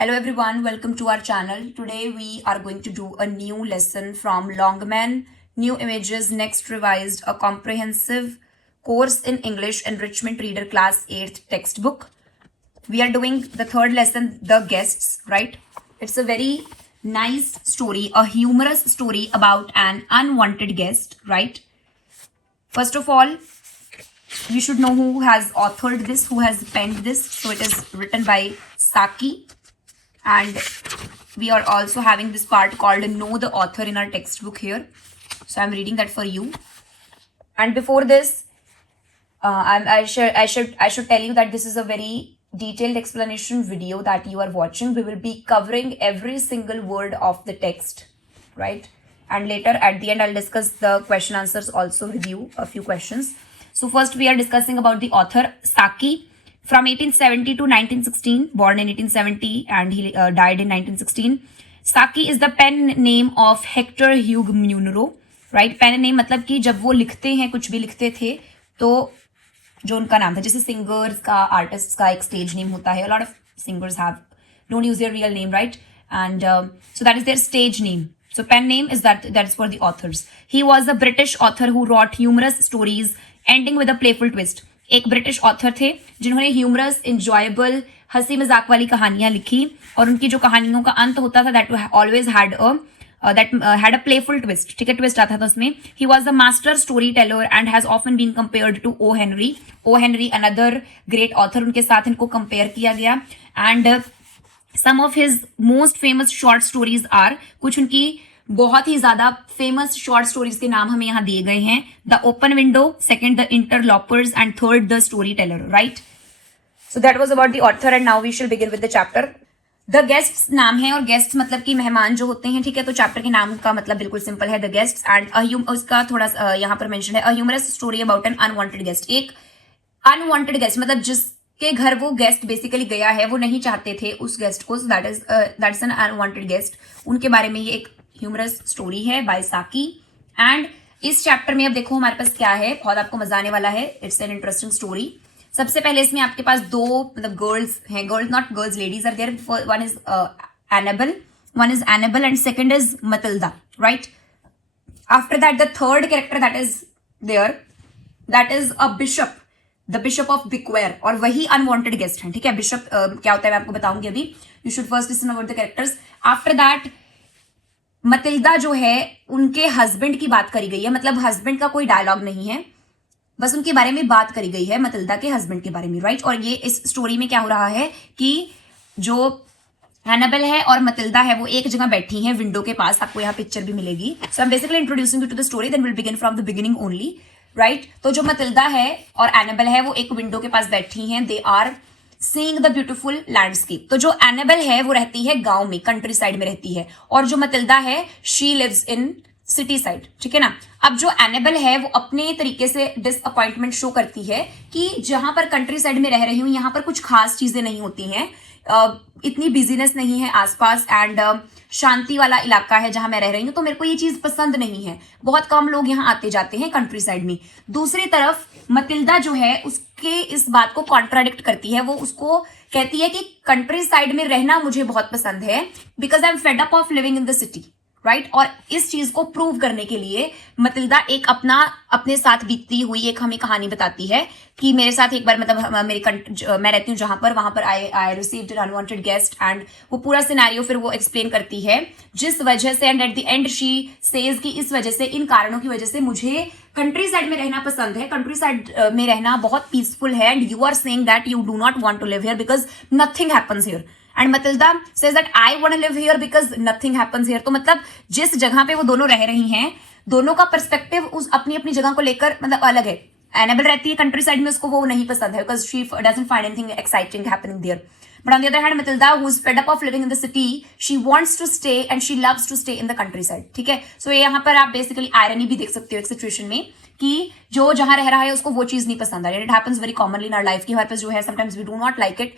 Hello everyone, welcome to our channel. Today we are going to do a new lesson from Longman, New Images Next Revised, a comprehensive course in English enrichment reader class 8th textbook. We are doing the third lesson, The Guests, right? It's a very nice story, a humorous story about an unwanted guest, right? First of all, we should know who has authored this, who has penned this. So it is written by Saki. And we are also having this part called Know the Author in our textbook here. So I'm reading that for you. And before this, I should tell you that this is a very detailed explanation video that you are watching. We will be covering every single word of the text, right? And later at the end, I'll discuss the question answers also with you, a few questions. So first we are discussing about the author Saki. From 1870 to 1916, born in 1870 and he died in 1916. Saki is the pen name of Hector Hugh Munro, right? Pen name मतलब कि जब वो लिखते हैं, कुछ भी लिखते थे, तो जो उनका नाम था, जैसे सिंगर्स का, आर्टिस्ट का एक स्टेज नेम होता है. A lot of singers don't use their real name, right? And so that is their stage name. So pen name is that is for the authors. He was a British author who wrote humorous stories ending with a playful twist. एक British author थे जिन्होंने humerus, enjoyable, हंसी मजाक वाली कहानियां लिखी और उनकी जो कहानियों का अंत होता था that always had a playful twist. ठीक है, ट्विस्ट आता था उसमें. He was a master story teller and has often been compared to O Henry another great author. उनके साथ इनको कंपेयर किया गया. And some of his most famous short stories are, कुछ उनकी बहुत ही ज्यादा फेमस शॉर्ट स्टोरीज के नाम हमें यहाँ दिए गए हैं. The open window, second the interlopers and third the storyteller, right? So that was about the author and now we shall begin with the chapter. The guests नाम है और गेस्ट मतलब कि मेहमान जो होते हैं, ठीक है. तो चैप्टर के नाम का मतलब बिल्कुल सिंपल है, द गेस्ट्स. एंड उसका थोड़ा यहाँ पर मेंशन है, a humorous story about an unwanted guest. एक अनवांटेड गेस्ट मतलब जिसके घर वो गेस्ट बेसिकली गया है, वो नहीं चाहते थे उस गेस्ट को. That is an unwanted guest. उनके बारे में ये एक ह्यूमरस स्टोरी है बाय साकी. एंड इस चैप्टर में अब देखो हमारे पास क्या है, बहुत आपको मजा आने वाला है. It's an interesting story. सबसे पहले इसमें आपके पास दो मतलब गर्ल्स हैं, girls not girls, ladies are there. One is Annabel and second is Matilda, right? After that the third character that is there, that is a bishop, the bishop of Bequar, और वही unwanted guest है. ठीक है, bishop क्या होता है मैं आपको बताऊंगी अभी. You should first listen about the characters. After that Matilda जो है, उनके हस्बैंड की बात करी गई है. मतलब हस्बैंड का कोई डायलॉग नहीं है, बस उनके बारे में बात करी गई है, मतिल्दा के हस्बैंड के बारे में, राइट? और ये इस स्टोरी में क्या हो रहा है कि जो एनाबेल है और मतिल्दा है वो एक जगह बैठी हैं विंडो के पास. आपको यहाँ पिक्चर भी मिलेगी. So I am basically introducing you to the story, then will begin from the beginning only, right? तो जो मतिल्दा है और एनाबेल है वो एक विंडो के पास बैठी हैं. They are seeing the beautiful landscape. तो जो एनेबल है वो रहती है गांव में, कंट्री साइड में रहती है, और जो मतिल्दा है she lives in city side. ठीक है ना. अब जो एनेबल है वो अपने तरीके से डिसअपॉइंटमेंट शो करती है कि जहां पर कंट्री साइड में रह रही हूं यहां पर कुछ खास चीजें नहीं होती हैं, इतनी बिजीनेस नहीं है आसपास, एंड शांति वाला इलाका है जहां मैं रह रही हूं, तो मेरे को ये चीज पसंद नहीं है. बहुत कम लोग यहाँ आते जाते हैं कंट्री साइड में. दूसरी तरफ मतिल्दा जो है उसके इस बात को कॉन्ट्राडिक्ट करती है. वो उसको कहती है कि कंट्री साइड में रहना मुझे बहुत पसंद है, because I am fed up of living in the city, right? और इस चीज को प्रूव करने के लिए मतिल्दा एक अपने साथ बीतती हुई एक हमें कहानी बताती है कि मेरे साथ एक बार मतलब मैं रहती हूँ जहां पर, वहां पर I received an unwanted guest. And वो पूरा सिनेरियो फिर वो एक्सप्लेन करती है जिस वजह से, and at the end she says कि इस वजह से, इन कारणों की वजह से मुझे कंट्री साइड में रहना पसंद है. कंट्री साइड में रहना बहुत पीसफुल है, and you are saying that you do not want to live here because nothing happens here. And Matilda says that I want to live here because nothing happens here. तो मतलब जिस जगह पे वो दोनों रह रही हैं, दोनों का पर्सपेक्टिव उस अपनी अपनी जगह को लेकर मतलब अलग है. एनेबल रहती है कंट्री साइड में, उसको वो नहीं पसंद है because she doesn't find anything exciting happening there. But on the other hand, Matilda, who is fed up of living in the city, she wants to stay and she loves to stay in the countryside. ठीक है. So यहाँ पर आप basically irony भी देख सकते हो एक सिचुएशन में कि जो जहां रह रहा है उसको वो चीज नहीं पसंद आ रही. It happens very commonly in our life कि हमारे पास जो है sometimes we do not like it,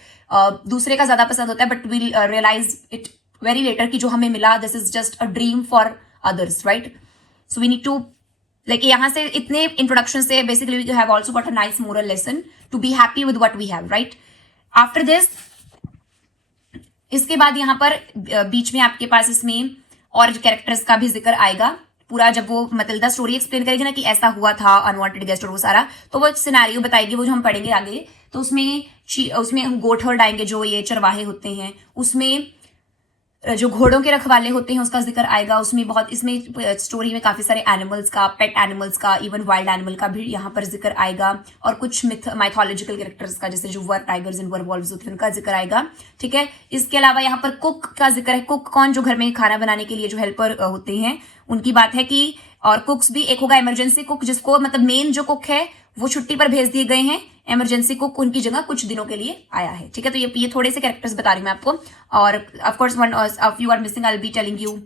दूसरे का ज्यादा पसंद होता है, but we'll realize it very later कि जो हमें मिला this is just a dream for others, right? So we need to like, यहाँ से इतने इंट्रोडक्शन से basically we have also got a nice moral lesson to be happy with what we have, right? After this इसके बाद यहाँ पर बीच में आपके पास इसमें और कैरेक्टर्स का भी जिक्र आएगा पूरा। जब वो मतिल्दा स्टोरी एक्सप्लेन करेगी ना कि ऐसा हुआ था, अनवांटेड गेस्ट और वो सारा, तो वो सिनेरियो बताएगी, वो जो हम पढ़ेंगे आगे। तो उसमें हम गोट हर्ड आएंगे, जो ये चरवाहे होते हैं, उसमें जो घोड़ों के रखवाले होते हैं उसका जिक्र आएगा। उसमें बहुत, इसमें स्टोरी में काफी सारे एनिमल्स का, पेट एनिमल्स का, इवन वाइल्ड एनिमल का भी यहाँ पर जिक्र आएगा। और कुछ माइथोलॉजिकल कैरेक्टर्स का, जैसे जो वर टाइगर्स एंड वर वॉल्व्स होते हैं उनका जिक्र आएगा। ठीक है, इसके अलावा यहाँ पर कुक का जिक्र है। कुक कौन? जो घर में खाना बनाने के लिए जो हेल्पर होते हैं उनकी बात है कि, और कुक्स भी, एक होगा इमरजेंसी कुक, जिसको मतलब मेन जो कुक है वो छुट्टी पर भेज दिए गए हैं, इमरजेंसी कुक उनकी जगह कुछ दिनों के लिए आया है। ठीक है, तो ये थोड़े से कैरेक्टर्स बता रही हूँ मैं आपको। और of course one of you are missing, I will be telling you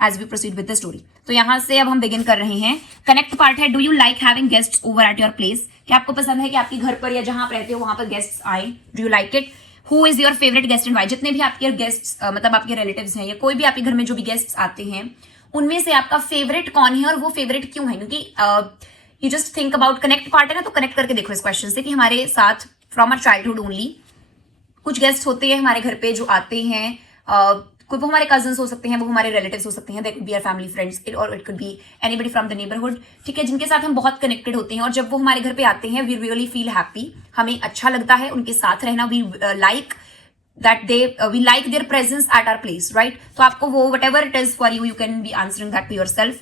as we proceed with the story. तो यहाँ से अब हम बिगिन कर रहे हैं। कनेक्ट पार्ट है, do you like having guests over at your place? क्या आपको पसंद है कि आपके घर पर या जहां आप रहते हो वहां पर गेस्ट्स आए? Do you like it? Who is your favourite guest and why? जितने भी आपके गेस्ट्स मतलब आपके रिलेटिव्स हैं या कोई भी आपके घर में जो भी गेस्ट्स आते हैं, उनमें से आपका फेवरेट कौन है और वो फेवरेट क्यों है? क्योंकि you just think about, connect part है ना, तो कनेक्ट करके देखो इस क्वेश्चन से कि हमारे साथ फ्रॉम आवर चाइल्डहुड ओनली कुछ गेस्ट होते हैं हमारे घर पे जो आते हैं। कोई वो हमारे कजन्स हो सकते हैं, वो हमारे रिलेटिव्स हो सकते हैं, they could be our family friends, और it could be anybody from the neighbourhood. ठीक है, जिनके साथ हम बहुत कनेक्टेड होते हैं और जब वो हमारे घर पे आते हैं वी रियली फील हैप्पी, हमें अच्छा लगता है उनके साथ रहना। We like that we like their presence at our place, right? तो आपको वो whatever it is for you, you can be answering that to yourself.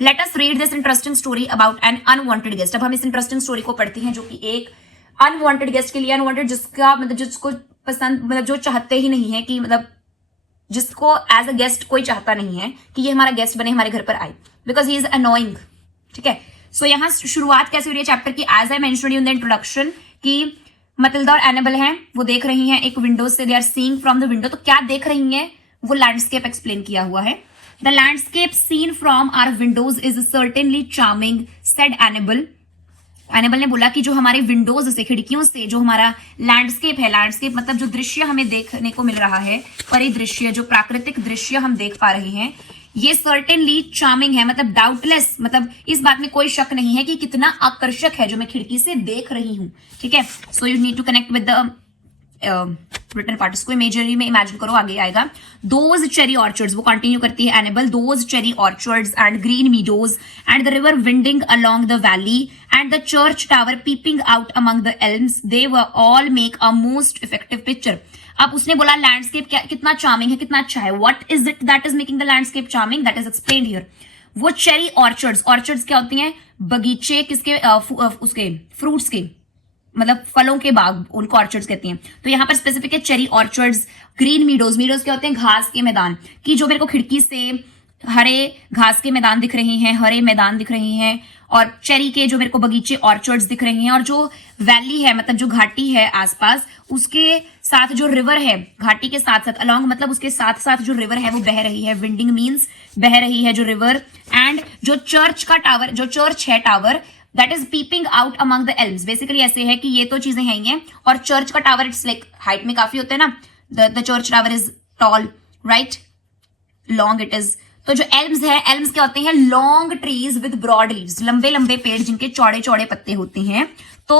Let us read this interesting story about an unwanted guest. अब हम इस interesting story को पढ़ते हैं, जो कि एक unwanted guest के लिए, unwanted जिसका मतलब जिसको पसंद, मतलब जो चाहते ही नहीं है कि, मतलब जिसको एज अ गेस्ट कोई चाहता नहीं है कि ये हमारा गेस्ट बने, हमारे घर पर आए, बिकॉज ही इज अनोइंग। ठीक है, सो यहाँ शुरुआत कैसे हो रही है चैप्टर की? As I mentioned in the introduction कि मतिल्दा और एनेबल हैं, वो देख रही हैं एक विंडो से, they are seeing from the window. तो क्या देख रही हैं? वो लैंडस्केप एक्सप्लेन किया हुआ है। The landscape seen from our windows is certainly charming, said Annabel. Annabel ने बोला कि जो हमारे विंडोज से, खिड़कियों से जो हमारा लैंडस्केप है, लैंडस्केप मतलब जो दृश्य हमें देखने को मिल रहा है, परिदृश्य, जो प्राकृतिक दृश्य हम देख पा रहे हैं, ये सर्टेनली चार्मिंग है, मतलब डाउटलेस, मतलब इस बात में कोई शक नहीं है कि कितना आकर्षक है जो मैं खिड़की से देख रही हूं। ठीक है, so you need to connect with the written part. इसको इमेजरी में इमेजिन करो, आगे आएगा। दोज चेरी ऑर्चर्ड्स, वो कंटिन्यू करती है Annabel, those cherry orchards and green meadows and the river winding along the valley and the church tower peeping out among the elms, they were all make a most effective picture. अब उसने बोला landscape कितना charming है, कितना अच्छा है। What is it that is making the landscape charming? That is explained here. वो cherry orchards, orchards क्या होती हैं? बगीचे, किसके? उसके फ्रूट्स के, मतलब फलों के बाग, उनको ऑर्चर्ड्स कहती हैं। तो यहाँ पर स्पेसिफिक है cherry orchards. Green meadows, meadows क्या होते हैं? घास के मैदान, कि जो मेरे को खिड़की से हरे घास के मैदान दिख रहे हैं, हरे मैदान दिख रहे हैं, और चेरी के जो मेरे को बगीचे, ऑर्चर्ड्स दिख रहे हैं, और जो वैली है, मतलब जो घाटी है आसपास, उसके साथ जो रिवर है, घाटी के साथ साथ अलोंग, मतलब उसके साथ साथ जो रिवर है वो बह रही है। विंडिंग मीन्स बह रही है जो रिवर। एंड जो चर्च का टावर, जो चर्च है tower, that is peeping out among the elms. Basically ऐसे है कि ये तो चीजें हैं ही हैं, और चर्च का टावर इट्स लाइक हाइट में काफी होता है ना, the church tower is tall, right, long it is. तो जो एल्म्स है, एल्म्स क्या होते हैं? Long trees with broad leaves, लंबे लंबे पेड़ जिनके चौड़े चौड़े पत्ते होते हैं। तो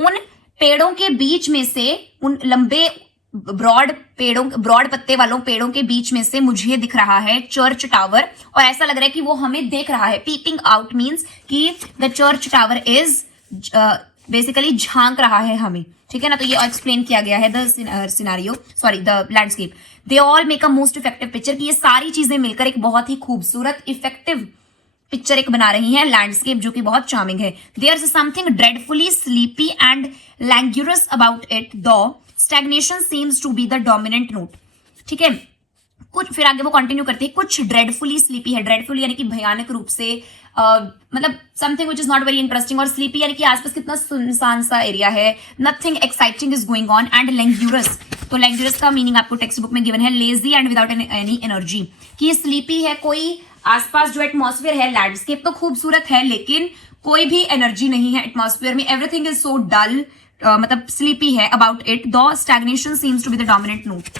उन पेड़ों के बीच में से, उन लंबे ब्रॉड पत्ते वालों पेड़ों के बीच में से मुझे दिख रहा है चर्च टावर, और ऐसा लग रहा है कि वो हमें देख रहा है। पीपिंग आउट मीन्स कि the church tower is basically झांक रहा है हमें। ठीक है ना, तो ये एक्सप्लेन किया गया है the scenario, sorry the landscape. They all make a most effective picture, कि ये सारी चीजें मिलकर एक बहुत ही खूबसूरत इफेक्टिव पिक्चर एक बना रही है लैंडस्केप, जो कि बहुत चार्मिंग है। There is something dreadfully sleepy and languorous about it, though stagnation seems to be the dominant note. ठीक है, कुछ फिर आगे वो कंटिन्यू करते हैं, कुछ ड्रेडफुली स्लीपी है, ड्रेडफुली यानी कि भयानक रूप से, मतलब something which is not very interesting, और स्लीपी यानी कि आसपास कितना सुनसान सा एरिया है, nothing exciting is going on. And languorous, तो लैंग्यूरस का मीनिंग आपको टेक्स्ट बुक में गिवन है, lazy and without any energy, कि स्लीपी है, कोई आसपास जो एटमॉस्फेयर है, लैंडस्केप तो खूबसूरत है लेकिन कोई भी एनर्जी नहीं है एटमॉस्फेयर में, एवरीथिंग इज सो डल, मतलब स्लीपी है about it. Though stagnation seems to be the dominant note,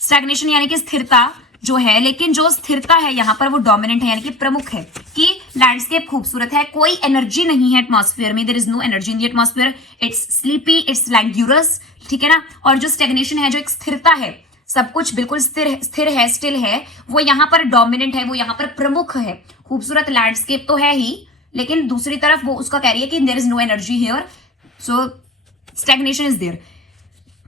stagnation यानी कि स्थिरता जो है, लेकिन जो स्थिरता है यहाँ पर वो डोमिनेंट है यानी कि प्रमुख है, कि लैंडस्केप खूबसूरत है, कोई एनर्जी नहीं है एटमॉस्फेयर में, there is no energy in the atmosphere, it's sleepy, it's languorous. ठीक है ना, और जो स्टैग्नेशन है, जो एक स्थिरता है, सब कुछ बिल्कुल स्थिर है, स्टिल है, वो यहाँ पर डोमिनेंट है, वो यहाँ पर प्रमुख है। खूबसूरत लैंडस्केप तो है ही, लेकिन दूसरी तरफ वो उसका कह रही है कि there is no energy here, so stagnation is there,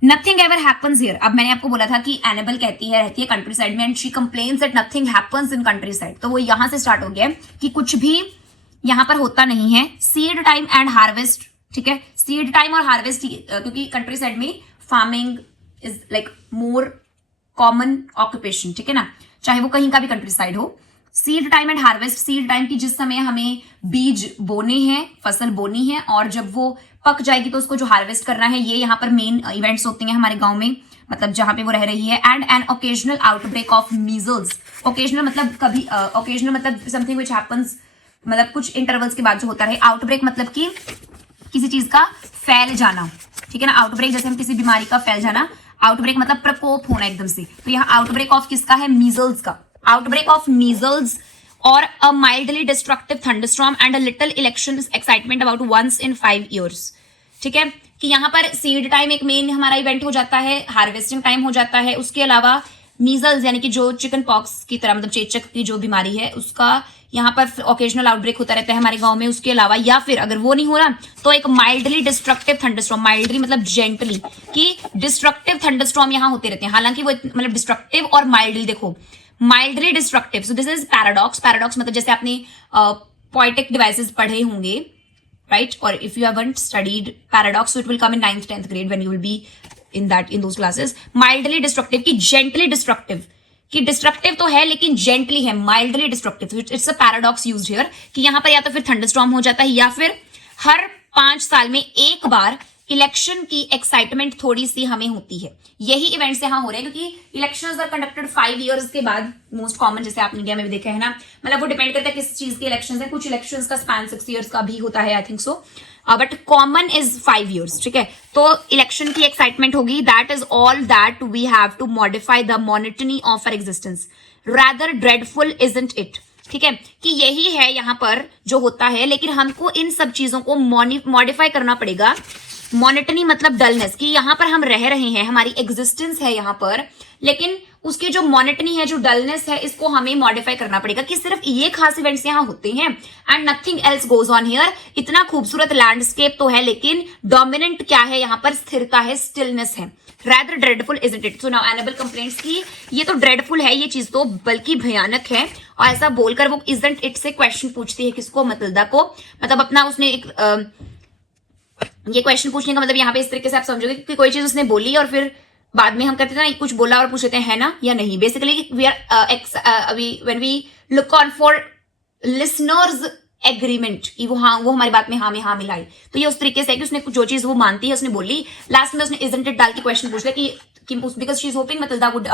nothing ever happens here. अब मैंने आपको बोला था कि एनेबल कहती है रहती है कंट्री साइड में, and she complains that nothing happens in countryside. तो वो यहां से स्टार्ट हो गया कि कुछ भी यहां पर होता नहीं है। सीड टाइम एंड हार्वेस्ट, ठीक है, सीड टाइम और हार्वेस्ट, क्योंकि कंट्री साइड में farming is like more common occupation, ठीक है ना, चाहे वो कहीं का भी कंट्री साइड हो। Seed time and harvest, seed time की जिस समय हमें बीज बोने हैं, फसल बोनी है, और जब वो पक जाएगी तो उसको जो हार्वेस्ट करना है, ये यहाँ पर मेन इवेंट्स होते हैं हमारे गांव में, मतलब जहां पे वो रह रही है। And an occasional outbreak of measles, occasional मतलब कभी, ओकेजनल मतलब समथिंग विच हैपन्स, मतलब कुछ इंटरवल्स के बाद जो होता है। आउटब्रेक मतलब कि किसी चीज का फैल जाना, ठीक है ना, आउटब्रेक जैसे हम किसी बीमारी का फैल जाना, आउटब्रेक मतलब प्रकोप होना एकदम से। तो यहाँ आउटब्रेक ऑफ किसका है, मीजल्स का, आउटब्रेक ऑफ मीजल्स और a mildly destructive thunderstorm and a little election excitement about once in 5 years, ठीक है, कि यहाँ पर सीड टाइम एक मेन हमारा इवेंट हो जाता है, हार्वेस्टिंग टाइम हो जाता है, उसके अलावा मीजल्स यानी कि जो चिकन पॉक्स की तरह, मतलब चेचक की जो बीमारी है, उसका यहाँ पर ओकेजनल आउटब्रेक होता रहता है हमारे गांव में। उसके अलावा या फिर अगर वो नहीं हो रहा तो एक माइल्डली डिस्ट्रक्टिव थंडरस्टॉर्म, माइल्डली मतलब जेंटली, कि डिस्ट्रक्टिव थंडरस्टॉर्म यहाँ होते रहते हैं, हालांकि वो मतलब डिस्ट्रक्टिव और माइल्डली, देखो mildly destructive, so this is paradox. Paradox मतलब जैसे आपने पोएटिक डिवाइसेस पढ़े होंगे, right? Or if you haven't studied paradox, so it will come in 9th 10th grade when you will be in those classes. Mildly destructive की gently destructive, कि destructive तो है लेकिन जेंटली है, mildly destructive. It's a paradox used here, कि यहाँ पर या तो फिर थंडरस्टॉर्म हो जाता है, या फिर हर 5 साल में एक बार इलेक्शन की एक्साइटमेंट थोड़ी सी हमें होती है। यही इवेंट्स यहाँ हो रहे हैं, क्योंकि इलेक्शंस आर कंडक्टेड 5 years के बाद, मोस्ट कॉमन, जैसे आपने इंडिया में भी देखा है ना, मतलब वो डिपेंड करता है किस चीज के इलेक्शंस है। कुछ इलेक्शंस का स्पैन 6 years का भी होता है, I think so, but common is 5 years, ठीक है। तो इलेक्शन की एक्साइटमेंट होगी, that is all that we have to modify the monotony of our existence, rather dreadful isn't it, ठीक है, कि यही है यहाँ पर जो होता है, लेकिन हमको इन सब चीजों को मॉडिफाई करना पड़ेगा। मॉनिटनी मतलब डलनेस, कि यहाँ पर हम रह रहे हैं, हमारी एग्जिस्टेंस है यहाँ पर, लेकिन उसकी जो मॉनिटनी है, जो डलनेस है, इसको हमें मॉडिफाई करना पड़ेगा, कि सिर्फ ये खास इवेंट्स यहाँ होते हैं and nothing else goes on here. इतना खूबसूरत लैंडस्केप तो है, लेकिन डोमिनेंट क्या है यहाँ पर, स्थिरता है, स्टिलनेस है। rather dreadful isn't it? So now Annabelle complains कि ये तो dreadful है, ये चीज तो बल्कि भयानक है, और ऐसा बोलकर वो isn't it से क्वेश्चन पूछती है, किसको, मतिल्दा को, मतलब अपना उसने एक ये क्वेश्चन पूछने का मतलब यहाँ पे इस तरीके से आप समझोगे कि कोई चीज उसने बोली और फिर बाद में हम कहते थे ना कुछ बोला और पूछ लेते हैं है ना या नहीं। Basically we are when we look on for listeners agreement कि वो हाँ, वो हमारी बात में हाँ मिलाई, तो ये उस तरीके से है कि उसने जो चीज वो मानती है उसने बोली, लास्ट में उसने इजंट इट डाल के क्वेश्चन पूछ लिया कि because she is hoping Matilda would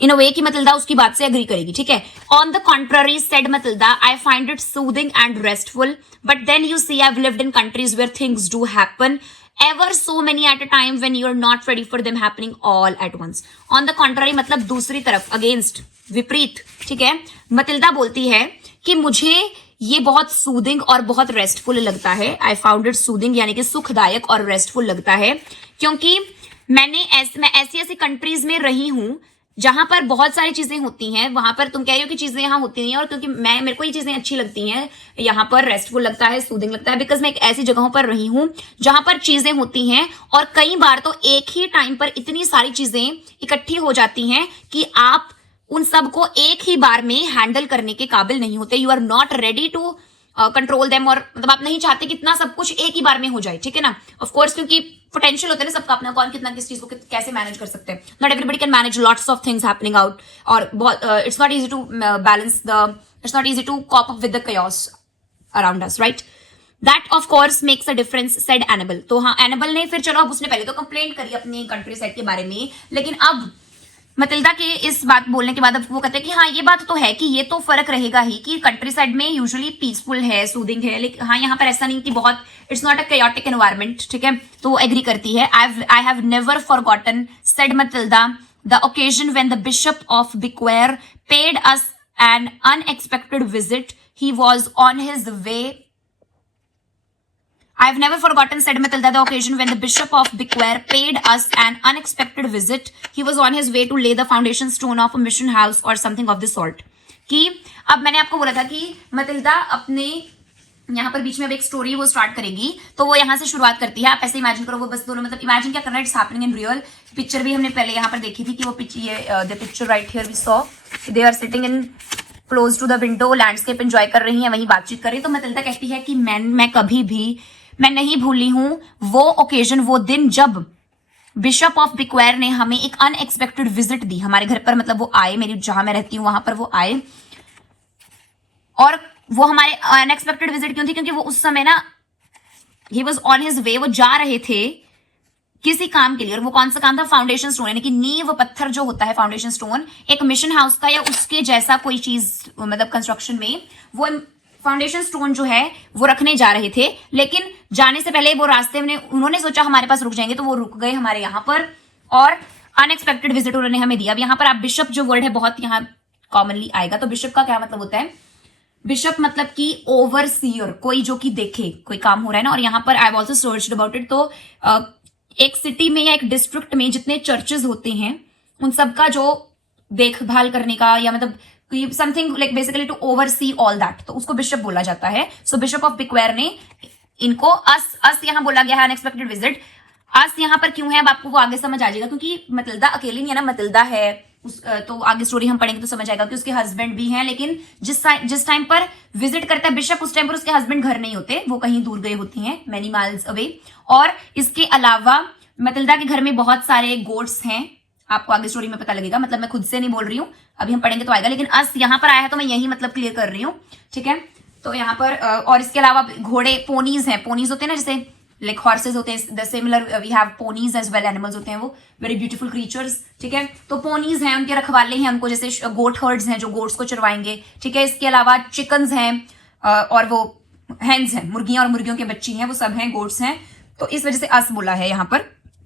in a way कि मतिल्दा उसकी बात से एग्री करेगी, ठीक है। On the contrary said Matilda, I find it soothing and restful, but then you see I have lived in countries where things do happen ever so many at a time when you are not ready for them happening all at once. On the contrary मतलब दूसरी तरफ, against, विपरीत, ठीक है। मतिल्दा बोलती है कि मुझे ये बहुत सूदिंग और बहुत रेस्टफुल लगता है। आई फाउंड इट सूदिंग यानी कि सुखदायक और रेस्टफुल लगता है, क्योंकि मैं ऐसी कंट्रीज में रही हूं जहां पर बहुत सारी चीजें होती हैं, वहां पर तुम कह रही हो कि चीजें यहाँ होती नहीं है, और क्योंकि मेरे को ये चीजें अच्छी लगती हैं, यहाँ पर रेस्टफुल लगता है, सूदिंग लगता है, बिकॉज मैं एक ऐसी जगहों पर रही हूं जहां पर चीजें होती हैं और कई बार तो एक ही टाइम पर इतनी सारी चीजें इकट्ठी हो जाती हैं कि आप उन सबको एक ही बार में हैंडल करने के काबिल नहीं होते। You are not ready to control them, और मतलब आप नहीं चाहते कि इतना सब कुछ एक ही बार में हो जाए, ठीक है ना। ऑफ कोर्स क्योंकि पोटेंशियल होता है ना सबका अपना, कौन कितना किस चीज को कैसे मैनेज कर सकते हैं। Not everybody can manage lots of things happening out, और बहुत it's not easy to balance the, it's not easy to cope up with the chaos around us, right. That of course makes a difference said Annabel. तो हाँ, enable ने फिर चलो अब उसने पहले तो कंप्लेंट करी अपनी कंट्री साइड के बारे में, लेकिन अब मतिल्दा के इस बात बोलने के बाद अब वो कहते हैं कि हाँ ये बात तो है कि ये तो फर्क रहेगा ही कि कंट्री साइड में यूजुअली पीसफुल है, सूदिंग है, लेकिन हाँ यहाँ पर ऐसा नहीं कि बहुत, it's not a chaotic environment, ठीक है। तो वो एग्री करती है। I have never forgotten said Matilda the occasion when the bishop of Bequar paid us an unexpected visit, he was on his way, I've never forgotten, said Matilda, the occasion when the Bishop of Becquer paid us an unexpected visit. He was on his way to lay the foundation stone of a mission house or something of the sort. कि अब मैंने आपको बोला था कि मतिल्दा अपने यहाँ पर बीच में अब एक स्टोरी वो स्टार्ट करेगी, तो वो यहाँ से शुरुआत करती है. आप ऐसे इमेजिन करो, वो बस दोनों मतलब इमेजिन क्या करना है, it's happening in real. Picture भी हमने पहले यहाँ पर देखी थी कि वो the picture right here we saw they are sitting in close to the window, landscape enjoy कर रही हैं, वहीं बातचीत कर रही है. तो मतिल्दा कहती है कि मैं कभी भी मैं नहीं भूली हूं वो ओकेजन, वो दिन जब बिशप ऑफ बिक्वेर ने हमें एक अनएक्सपेक्टेड विजिट दी हमारे घर पर. मतलब वो आए, मेरी जहां मैं रहती हूँ वहां पर वो आए. और वो हमारे अनएक्सपेक्टेड विजिट क्यों थी? क्योंकि वो उस समय ना ही वॉज ऑन हिज वे, वो जा रहे थे किसी काम के लिए. और वो कौन सा काम था? फाउंडेशन स्टोन, यानी कि नींव पत्थर जो होता है फाउंडेशन स्टोन एक मिशन हाउस का या उसके जैसा कोई चीज, मतलब कंस्ट्रक्शन में वो फाउंडेशन स्टोन जो है वो रखने जा रहे थे. लेकिन जाने से पहले वो रास्ते में उन्होंने सोचा हमारे पास रुक जाएंगे, तो वो रुक गए हमारे यहाँ पर और अनएक्सपेक्टेड विजिट उन्होंने हमें दिया. अब यहाँ पर आप बिशप जो वर्ड है बहुत यहाँ कॉमनली आएगा. तो बिशप का क्या मतलब होता है? बिशप मतलब कि ओवरसीयर, कोई जो कि देखे कोई काम हो रहा है ना. और यहाँ पर I have also searched about it. तो एक सिटी में या एक डिस्ट्रिक्ट में जितने चर्चेज होते हैं उन सबका जो देखभाल करने का या मतलब something like basically to oversee all that, तो उसको बिशप बोला जाता है. सो बिशप ऑफ बिक्वेर ने इनको अस यहाँ बोला गया है, अनएक्सपेक्टेड विजिट. अस यहाँ पर क्यों है अब आपको वो आगे समझ आ जाएगा, क्योंकि मतिल्दा अकेली नहीं है ना, मतिल्दा है तो आगे स्टोरी हम पढ़ेंगे तो समझ आएगा कि उसके हस्बैंड भी हैं. लेकिन जिस टाइम पर विजिट करता है बिशप उस टाइम पर उसके हस्बैंड घर नहीं होते, वो कहीं दूर गए होती हैं, मैनी माइल्स अवे. और इसके अलावा मतिल्दा के घर में बहुत सारे गोट्स हैं, आपको आगे स्टोरी में पता लगेगा. मतलब मैं खुद से नहीं बोल रही हूँ, अभी हम पढ़ेंगे तो आएगा. लेकिन अस यहाँ पर आया है तो मैं यही मतलब क्लियर कर रही हूँ, ठीक है. तो यहाँ पर और इसके अलावा घोड़े, पोनीज हैं. पोनीज होते हैं ना जैसे लाइक हॉर्सेज होते हैं, the similar we have ponies as well, animals होते हैं वो, वेरी ब्यूटीफुल क्रीचर्स, ठीक है. तो पोनीज हैं, उनके रखवाले हैं, उनको जैसे गोट हर्ड्स हैं जो गोट्स को चरवाएंगे, ठीक है. इसके अलावा चिकन्स हैं और वो हैंस हैं, मुर्गियां और मुर्गियों के बच्ची हैं, वो सब हैं, गोट्स हैं. तो इस वजह से अस बोला है यहाँ पर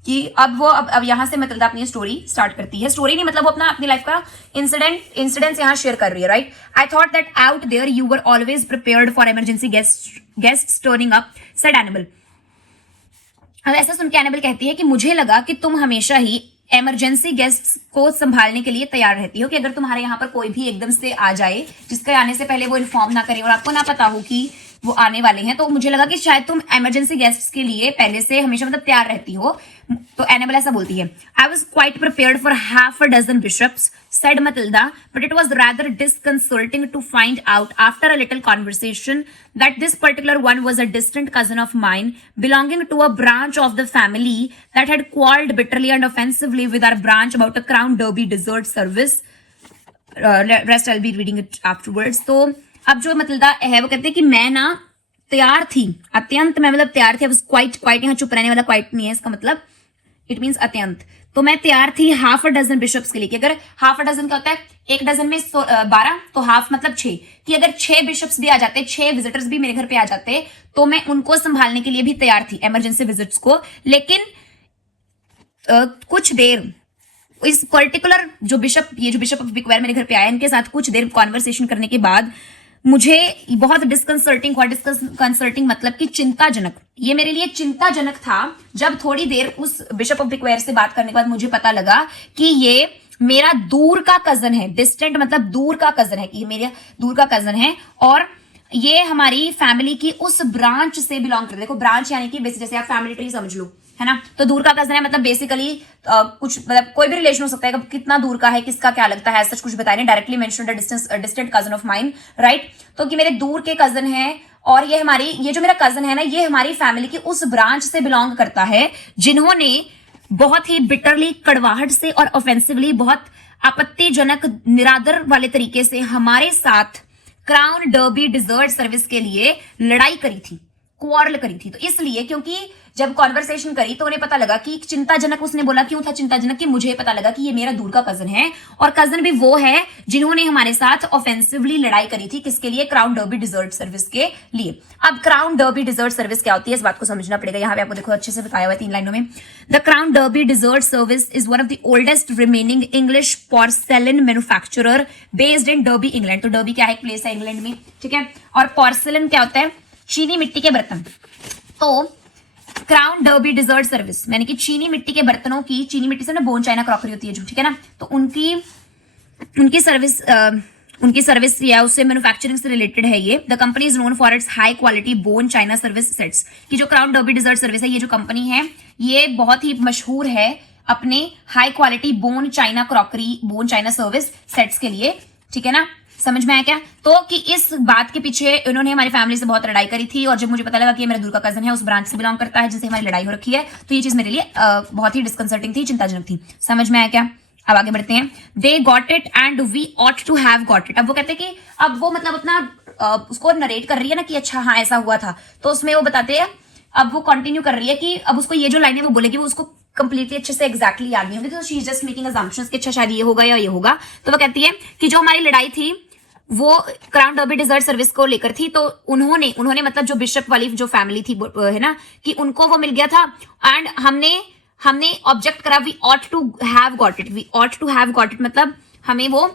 कि अब यहाँ से मतिल्दा अपनी स्टोरी स्टार्ट करती है. स्टोरी नहीं मतलब वो अपनी लाइफ का इंसिडेंट्स यहाँ शेयर कर रही है, right. I thought that out there you were always prepared for emergency guests turning up, said Annabel. अब ऐसा सुन के एनिमल कहती है कि मुझे लगा कि तुम हमेशा ही इमरजेंसी गेस्ट्स को संभालने के लिए तैयार रहती हो, कि अगर तुम्हारे यहाँ पर कोई भी एकदम से आ जाए जिसके आने से पहले वो इन्फॉर्म ना करे और आपको ना पता हो कि वो आने वाले हैं, तो मुझे लगा कि शायद तुम इमरजेंसी गेस्ट्स के लिए पहले से हमेशा मतलब तैयार रहती हो. तो एनिमल ऐसा बोलती है. I was quite prepared for half a dozen bishops, said Matilda, but it was rather disconcerting to find out after a little conversation that this particular one was a distant cousin of mine, belonging to a branch of the family that had quarreled bitterly and offensively with our branch about a Crown Derby dessert service. Rest I'll be reading it afterwards. तो अब जो Matilda है वो कहते हैं कि मैं ना तैयार थी, अत्यंत मैं मतलब तैयार थी. अब क्वाइट यहाँ चुप रहने वाला क्वाइट नहीं है, इसका मतलब इट मीन्स अत्यंत. तो मैं तैयार थी हाफ अ डजन बिशप्स के लिए, कि अगर हाफ अ डजन क्या होता है, एक डजन में 12, तो हाफ मतलब 6, कि अगर 6 बिशप्स भी आ जाते, 6 विजिटर्स भी मेरे घर पे आ जाते, तो मैं उनको संभालने के लिए भी तैयार थी, इमरजेंसी विजिट्स को. लेकिन कुछ देर इस पर्टिकुलर जो बिशप ऑफ बिक्वेर मेरे घर पे आए, इनके साथ कुछ देर कॉन्वर्सेशन करने के बाद मुझे बहुत डिस्कंसर्टिंग मतलब कि चिंताजनक, ये मेरे लिए चिंताजनक था जब थोड़ी देर उस बिशप ऑफ बिक्वेर से बात करने के बाद मुझे पता लगा कि ये मेरा दूर का कजन है. डिस्टेंट मतलब दूर का कजन है, कि ये मेरा दूर का कजन है और ये हमारी फैमिली की उस ब्रांच से बिलोंग करते. देखो ब्रांच यानी कि जैसे आप फैमिली ट्री समझ लो, है ना. तो दूर का कजन है मतलब बेसिकली कुछ मतलब कोई भी रिलेशन हो सकता है, कितना दूर का है, किसका क्या लगता है, सच कुछ बताया नहीं. Directly mention the distant cousin of mine, right. तो कि मेरे दूर के कजन है और ये जो मेरा कजन है ना, ये हमारी फैमिली की उस ब्रांच से बिलोंग करता है जिन्होंने बहुत ही बिटरली, कड़वाहट से और ऑफेंसिवली, बहुत आपत्तिजनक निरादर वाले तरीके से हमारे साथ क्राउन डर्बी डिजर्ट सर्विस के लिए लड़ाई करी थी, क्वारल करी थी. तो इसलिए क्योंकि जब कॉन्वर्सेशन करी तो उन्हें पता लगा कि चिंताजनक, उसने बोला क्यों था चिंताजनक, कि मुझे पता लगा कि ये मेरा दूर का कजन है और कजन भी वो है जिन्होंने हमारे साथ ऑफेंसिवली लड़ाई करी थी. किसके लिए? क्राउन डर्बी डिजर्ट सर्विस के लिए. अब क्राउन डर्बी डिजर्ट सर्विस क्या होती है, इस बात को समझना पड़ेगा. यहाँ पे आपको देखो अच्छे से बताया हुआ है 3 लाइनों में. The Crown Derby dessert service is one of the oldest remaining English porcelain manufacturer based in Derby, England. तो डर्बी क्या है? एक प्लेस है इंग्लैंड में, ठीक है. और पोर्सेलिन क्या होता है? चीनी मिट्टी के बर्तन. तो क्राउन डर्बी डिजर्ट सर्विस, यानी कि चीनी मिट्टी के बर्तनों की, चीनी मिट्टी से ना बोन चाइना क्रॉकरी होती है जो, ठीक है ना, तो उनकी सर्विस या उससे मैन्युफैक्चरिंग से रिलेटेड है ये। The company is known for its high quality bone China service sets, की जो क्राउन डर्बी डिजर्ट सर्विस है, ये जो कंपनी है ये बहुत ही मशहूर है अपने high quality bone China crockery, bone China service sets के लिए, ठीक है ना, समझ में आया क्या? तो कि इस बात के पीछे इन्होंने हमारी फैमिली से बहुत लड़ाई करी थी, और जब मुझे पता लगा कि ये मेरा दूर का कजन है, उस ब्रांच से बिलोंग करता है जिससे हमारी लड़ाई हो रखी है, तो ये चीज मेरे लिए बहुत ही डिस्कंसर्टिंग थी, चिंताजनक थी। समझ में आया क्या? अब आगे बढ़ते हैं। They got it and we ought to have got it. अब वो कहते हैं कि अब वो मतलब अपना उसको नरेट कर रही है ना कि अच्छा हाँ ऐसा हुआ था, तो उसमें वो बताते हैं, अब वो कंटिन्यू कर रही है कि अब उसको ये जो लाइन है वो बोलेगी, वो उसको कंप्लीटली अच्छे से एग्जैक्टली याद नहीं होगी, तो she is just making assumptions कि अच्छा शायद ये होगा या ये होगा। तो वो कहती है कि जो हमारी लड़ाई थी वो क्राउन डर्बी डिजर्ट सर्विस को लेकर थी, तो उन्होंने मतलब जो बिशप वाली जो फैमिली थी है ना, कि उनको वो मिल गया था, एंड हमने ऑब्जेक्ट करा, we ought to have got it, we ought to have got it मतलब हमें वो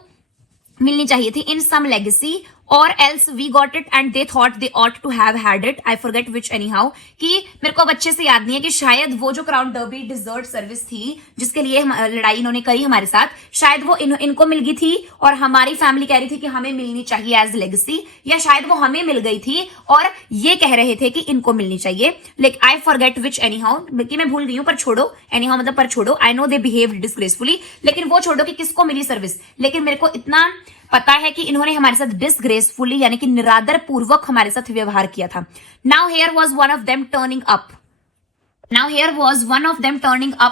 मिलनी चाहिए थी इन सम लेगेसी, और else we got it and they thought they ought to have had it, I forget which anyhow, कि मेरे को अब अच्छे से याद नहीं है कि शायद वो जो क्राउन डर्बी डिजर्ट सर्विस थी जिसके लिए लड़ाई इन्होंने करी हमारे साथ, शायद वो इनको मिल गई थी और हमारी फैमिली कह रही थी कि हमें मिलनी चाहिए एज लेगेसी, या शायद वो हमें मिल गई थी और ये कह रहे थे कि इनको मिलनी चाहिए। Like I forget which anyhow, कि मैं भूल गई हूं, पर छोड़ो, एनी हाउ मतलब पर छोड़ो, आई नो दे बिहेव्ड डिसग्रेसफुली, लेकिन वो छोड़ो कि किसको मिली सर्विस, लेकिन मेरे को इतना पता है कि इन्होंने हमारे साथ डिसग्रेसफुली यानी कि निरादर पूर्वक हमारे साथ व्यवहार किया था। Now here was one of them turning up,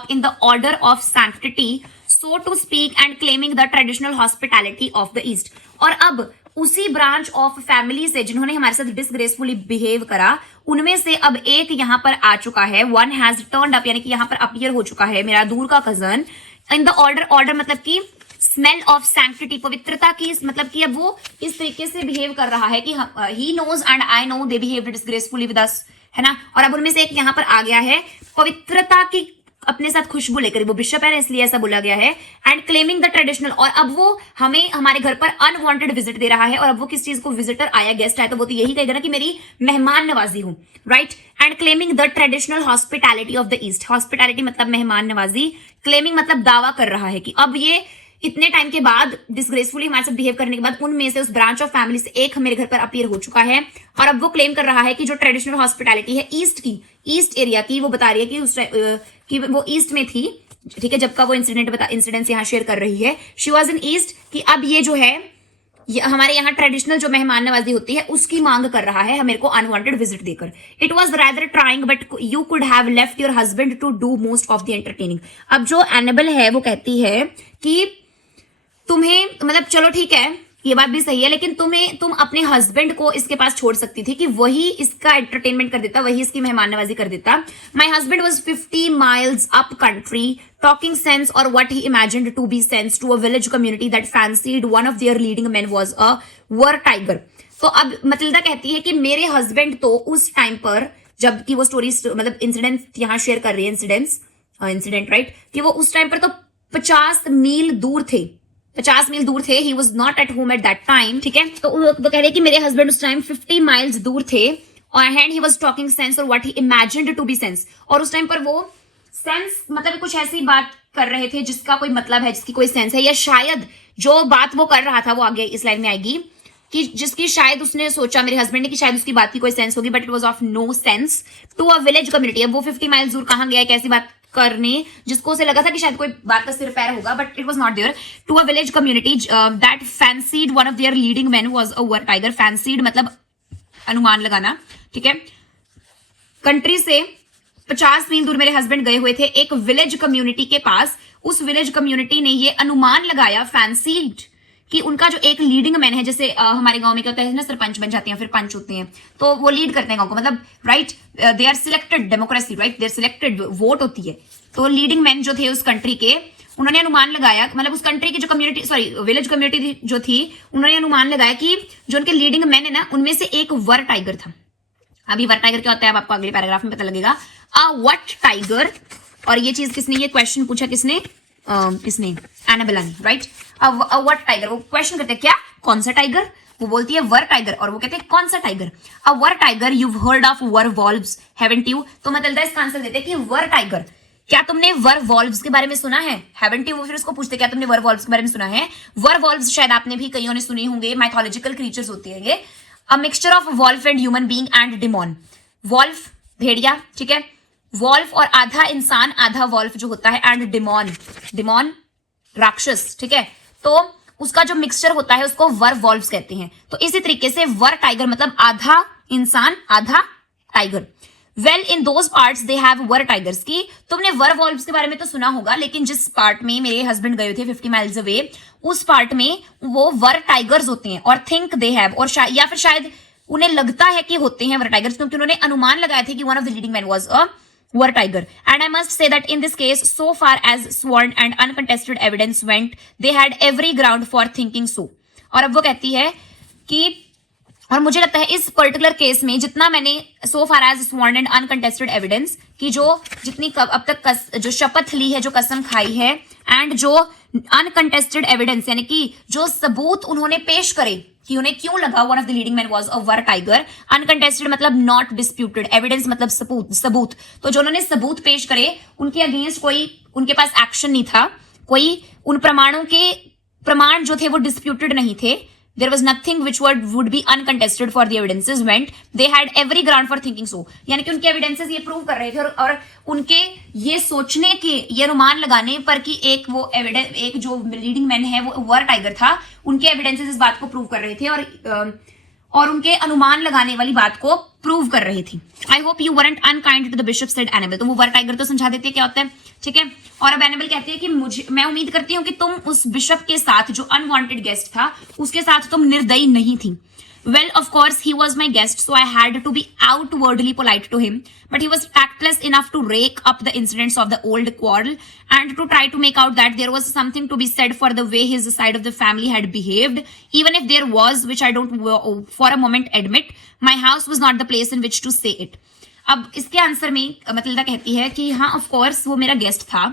in the order of sanctity, so to speak, and claiming the traditional hospitality of the East. और अब उसी ब्रांच ऑफ फैमिली से जिन्होंने हमारे साथ डिसग्रेसफुली बिहेव करा, उनमें से अब एक यहाँ पर आ चुका है, वन हैज टर्न्ड अप, यानी कि यहाँ पर अपीयर हो चुका है मेरा दूर का कजन, इन द ऑर्डर मतलब कि स्मेल ऑफ सैंक्टिटी, पवित्रता की, मतलब कि अब वो इस तरीके से बिहेव कर रहा है कि he knows and I know they behaved disgracefully with us, है ना। और अब उनमें से एक यहाँ पर आ गया है पवित्रता की अपने साथ खुशबू लेकर, वो बिशप है ना इसलिए ऐसा बोला गया है, एंड क्लेमिंग द ट्रेडिशनल, और अब वो हमें हमारे घर पर अनवांटेड विजिट दे रहा है, और अब वो किस चीज को, विजिटर आया, गेस्ट आया, तो वो तो यही कहेगा ना कि मेरी मेहमान नवाजी हूं, right. And claiming the traditional hospitality of the east, hospitality मतलब मेहमान नवाजी, क्लेमिंग मतलब दावा कर रहा है कि अब ये इतने टाइम के बाद डिसग्रेसफुली हमारे साथ बिहेव करने के बाद उनमें से उस ब्रांच ऑफ फैमिली से एक मेरे घर पर अपीयर हो चुका है, और अब वो क्लेम कर रहा है कि जो ट्रेडिशनल हॉस्पिटैलिटी है ईस्ट की, ईस्ट एरिया की, वो बता रही है कि उस कि वो ईस्ट में थी, ठीक है, जब का वो इंसिडेंट्स यहाँ शेयर कर रही है, शी वॉज इन ईस्ट, कि अब ये जो है हमारे यहाँ ट्रेडिशनल जो मेहमान नवाजी होती है उसकी मांग कर रहा है मेरे को अनवांटेड विजिट देकर। It was rather trying but you could have left your husband to do most of the entertaining. अब जो एनेबल है वो कहती है कि तुम्हें, मतलब चलो ठीक है ये बात भी सही है, लेकिन तुम अपने हस्बैंड को इसके पास छोड़ सकती थी कि वही इसका एंटरटेनमेंट कर देता, वही इसकी मेहमान नवाजी कर देता। My husband was 50 miles up country talking sense और what he imagined to be sense to a village community that fancied one of their leading man was a weretiger. तो अब मतिल्दा कहती है कि मेरे हस्बैंड तो उस टाइम पर, जबकि वो स्टोरी मतलब इंसिडेंट यहाँ शेयर कर रही है, इंसिडेंट राइट, कि वो उस टाइम पर तो 50 मील दूर थे, 50 मील दूर थे, he was not at home at that time, ठीक है। तो वो कह रहे कि मेरे हस्बैंड उस टाइम 50 माइल्स दूर थे, और and he was talking sense और what he imagined to be sense, और उस टाइम पर वो सेंस मतलब कुछ ऐसी बात कर रहे थे जिसका कोई मतलब है, जिसकी कोई सेंस है, या शायद जो बात वो कर रहा था वो आगे इस लाइन में आएगी कि जिसकी शायद उसने सोचा मेरे हस्बैंड ने कि शायद उसकी बात की कोई सेंस होगी, but it was of no sense to a village community. अब वो 50 माइल्स दूर कहाँ गया, कैसी बात करने, जिसको उसे लगा था कि शायद कोई बात का सिर पैर होगा, but it was not there, to a village community that fancied one of their leading man was a weretiger. Fancied मतलब अनुमान लगाना, ठीक है। कंट्री से 50 मील दूर मेरे हस्बैंड गए हुए थे एक विलेज कम्युनिटी के पास, उस विलेज कम्युनिटी ने ये अनुमान लगाया, फैंसीड, कि उनका जो एक लीडिंग मैन है, जैसे हमारे गांव में क्या होता है ना, सरपंच बन जाते हैं फिर पंच होते हैं, तो वो लीड करते हैं गांव को, मतलब right, they are selected, democracy right, they are selected, vote होती है। तो लीडिंग मैन जो थे उस कंट्री के, उन्होंने अनुमान लगाया, मतलब उस कंट्री की जो कम्युनिटी विलेज कम्युनिटी जो थी, उन्होंने अनुमान लगाया कि जो उनके लीडिंग मैन है ना, उनमें से एक वर टाइगर था। अभी वर टाइगर क्या होता है अब आपको अगले पैराग्राफ में पता लगेगा। अ व्हाट टाइगर, और ये चीज किसने, ये क्वेश्चन पूछा किसने, एनाबेला ने, राइट। व्हाट टाइगर, वो क्वेश्चन करते हैं क्या, कौन सा टाइगर, वो बोलती है वर टाइगर, और वो कहते हैं कौन सा tiger? A were tiger, you heard of were valves haven't you? तो मतलब इसका आंसर देते हैं कि वर टाइगर, क्या तुमने वर वॉल्व्स के बारे में सुना है? हैवंट यू, वो फिर उसको पूछते क्या तुमने वर वॉल्व्स के बारे में सुना है? वर वॉल्व्स शायद आपने भी कईयों ने सुने होंगे, माइथोलॉजिकल क्रीचर्स होती है ये, a mixture of wolf and human being and demon. Wolf भेड़िया, ठीक है, वॉल्फ और आधा इंसान आधा वॉल्फ जो होता है, एंड डिमॉन, डिमॉन राक्षस, ठीक है, तो उसका जो मिक्सचर होता है उसको वर वॉल्व्स कहते हैं। तो इसी तरीके से वर टाइगर मतलब आधा इंसान आधा tiger. Well in those parts they have were tigers, की तुमने वर वॉल्व्स के बारे में तो सुना होगा, लेकिन जिस पार्ट में मेरे हस्बैंड गए थे 50 माइल्स अवे, उस पार्ट में वो वर टाइगर्स होते हैं, और थिंक दे हैव, और या फिर शायद उन्हें लगता है कि होते हैं वर टाइगर्स, क्योंकि उन्होंने अनुमान लगाया था कि one of the leading man was a were tiger. And I must say that in this case, so far as sworn and uncontested evidence went, they had every ground for thinking so. और अब वो कहती है कि, और मुझे लगता है इस पर्टिकुलर केस में जितना मैंने so far as sworn and uncontested evidence की जो जितनी अब तक जो शपथ ली है, जो कसम खाई है, एंड जो अनकंटेस्टेड एविडेंस यानी कि जो सबूत उन्होंने पेश करे कि उन्हें क्यों लगा one of the leading man was a weretiger, uncontested मतलब नॉट डिस्प्यूटेड, एविडेंस मतलब सबूत, तो जो उन्होंने सबूत पेश करे उनके अगेंस्ट कोई उनके पास एक्शन नहीं था, कोई उन प्रमाण जो थे वो डिस्प्यूटेड नहीं थे, there was nothing which would be uncontested for the evidences went, they had every ground for thinking so, यानी कि उनके एविडेंसेस ये प्रूव कर रहे थे, और उनके ये सोचने के, ये अनुमान लगाने पर कि एक जो लीडिंग मैन है वो वर टाइगर था, उनके एविडेंसेस इस बात को प्रूव कर रहे थे, और उनके अनुमान लगाने वाली बात को प्रूव कर रही थी। I hope you weren't unkind to the bishop said Annabel, तो वो वर टाइगर तो समझा देती है क्या होता है, ठीक है, और अब एनिमल कहती है कि मैं उम्मीद करती हूँ कि तुम उस बिशप के साथ जो अनवांटेड गेस्ट था उसके साथ तुम निर्दयी नहीं थी। Well, of course, he was my guest, so I had to be outwardly polite to him. But he was tactless enough to rake up the incidents of the old quarrel and to try to make out that there was something to be said for the way his side of the family had behaved. Even if there was, which I don't for a moment admit, my house was not the place in which to say it. अब इसके answer में मतलदा कहती है कि हाँ of course वो मेरा guest था,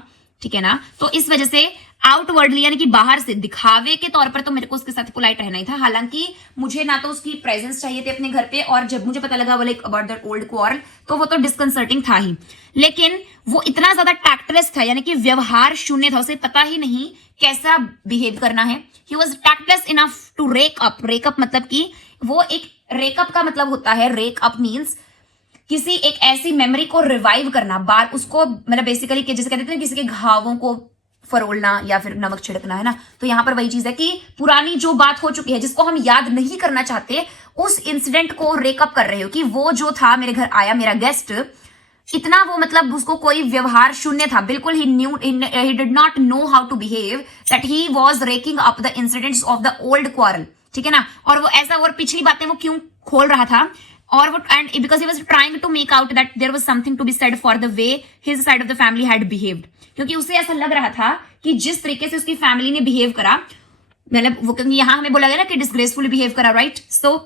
ठीक है ना, तो इस वजह से आउटवर्डली यानी कि बाहर से दिखावे के तौर पर तो मेरे को उसके साथ पोलाइट रहना ही था। हालांकि मुझे ना तो उसकी प्रेजेंस चाहिए थी अपने घर पे, और जब मुझे पता लगा वो like about that old quarrel तो वो तो डिस्कंसर्टिंग था ही, लेकिन वो इतना ज्यादा टैक्टलेस था यानी कि व्यवहार शून्य था, उसे पता ही नहीं कैसा बिहेव करना है। He was tactless enough to rake up मतलब कि वो एक रेकअप का मतलब होता है, रेक अप मीन्स किसी एक ऐसी मेमोरी को रिवाइव करना, बार उसको मतलब बेसिकली जैसे कहते हैं किसी के घावों को फरोलना या फिर नमक छिड़कना, है ना, तो यहां पर वही चीज है कि पुरानी जो बात हो चुकी है जिसको हम याद नहीं करना चाहते, उस इंसिडेंट को रेकअप कर रहे हो कि वो जो था मेरे घर आया मेरा गेस्ट, इतना वो मतलब उसको कोई व्यवहार शून्य था, बिल्कुल ही did not know how to behave, that he was raking up the incidents of the old quarrel, ठीक है ना, और वो ऐसा और पिछली बातें वो क्यों खोल रहा था, और वो and because he was trying to make out that there was something to be said for the way his side of the family had behaved, क्योंकि उसे ऐसा लग रहा था कि जिस तरीके से उसकी फैमिली ने बिहेव करा, मतलब वो क्योंकि यहां हमें बोला गया ना कि डिसग्रेसफुली बिहेव करा, राइट, सो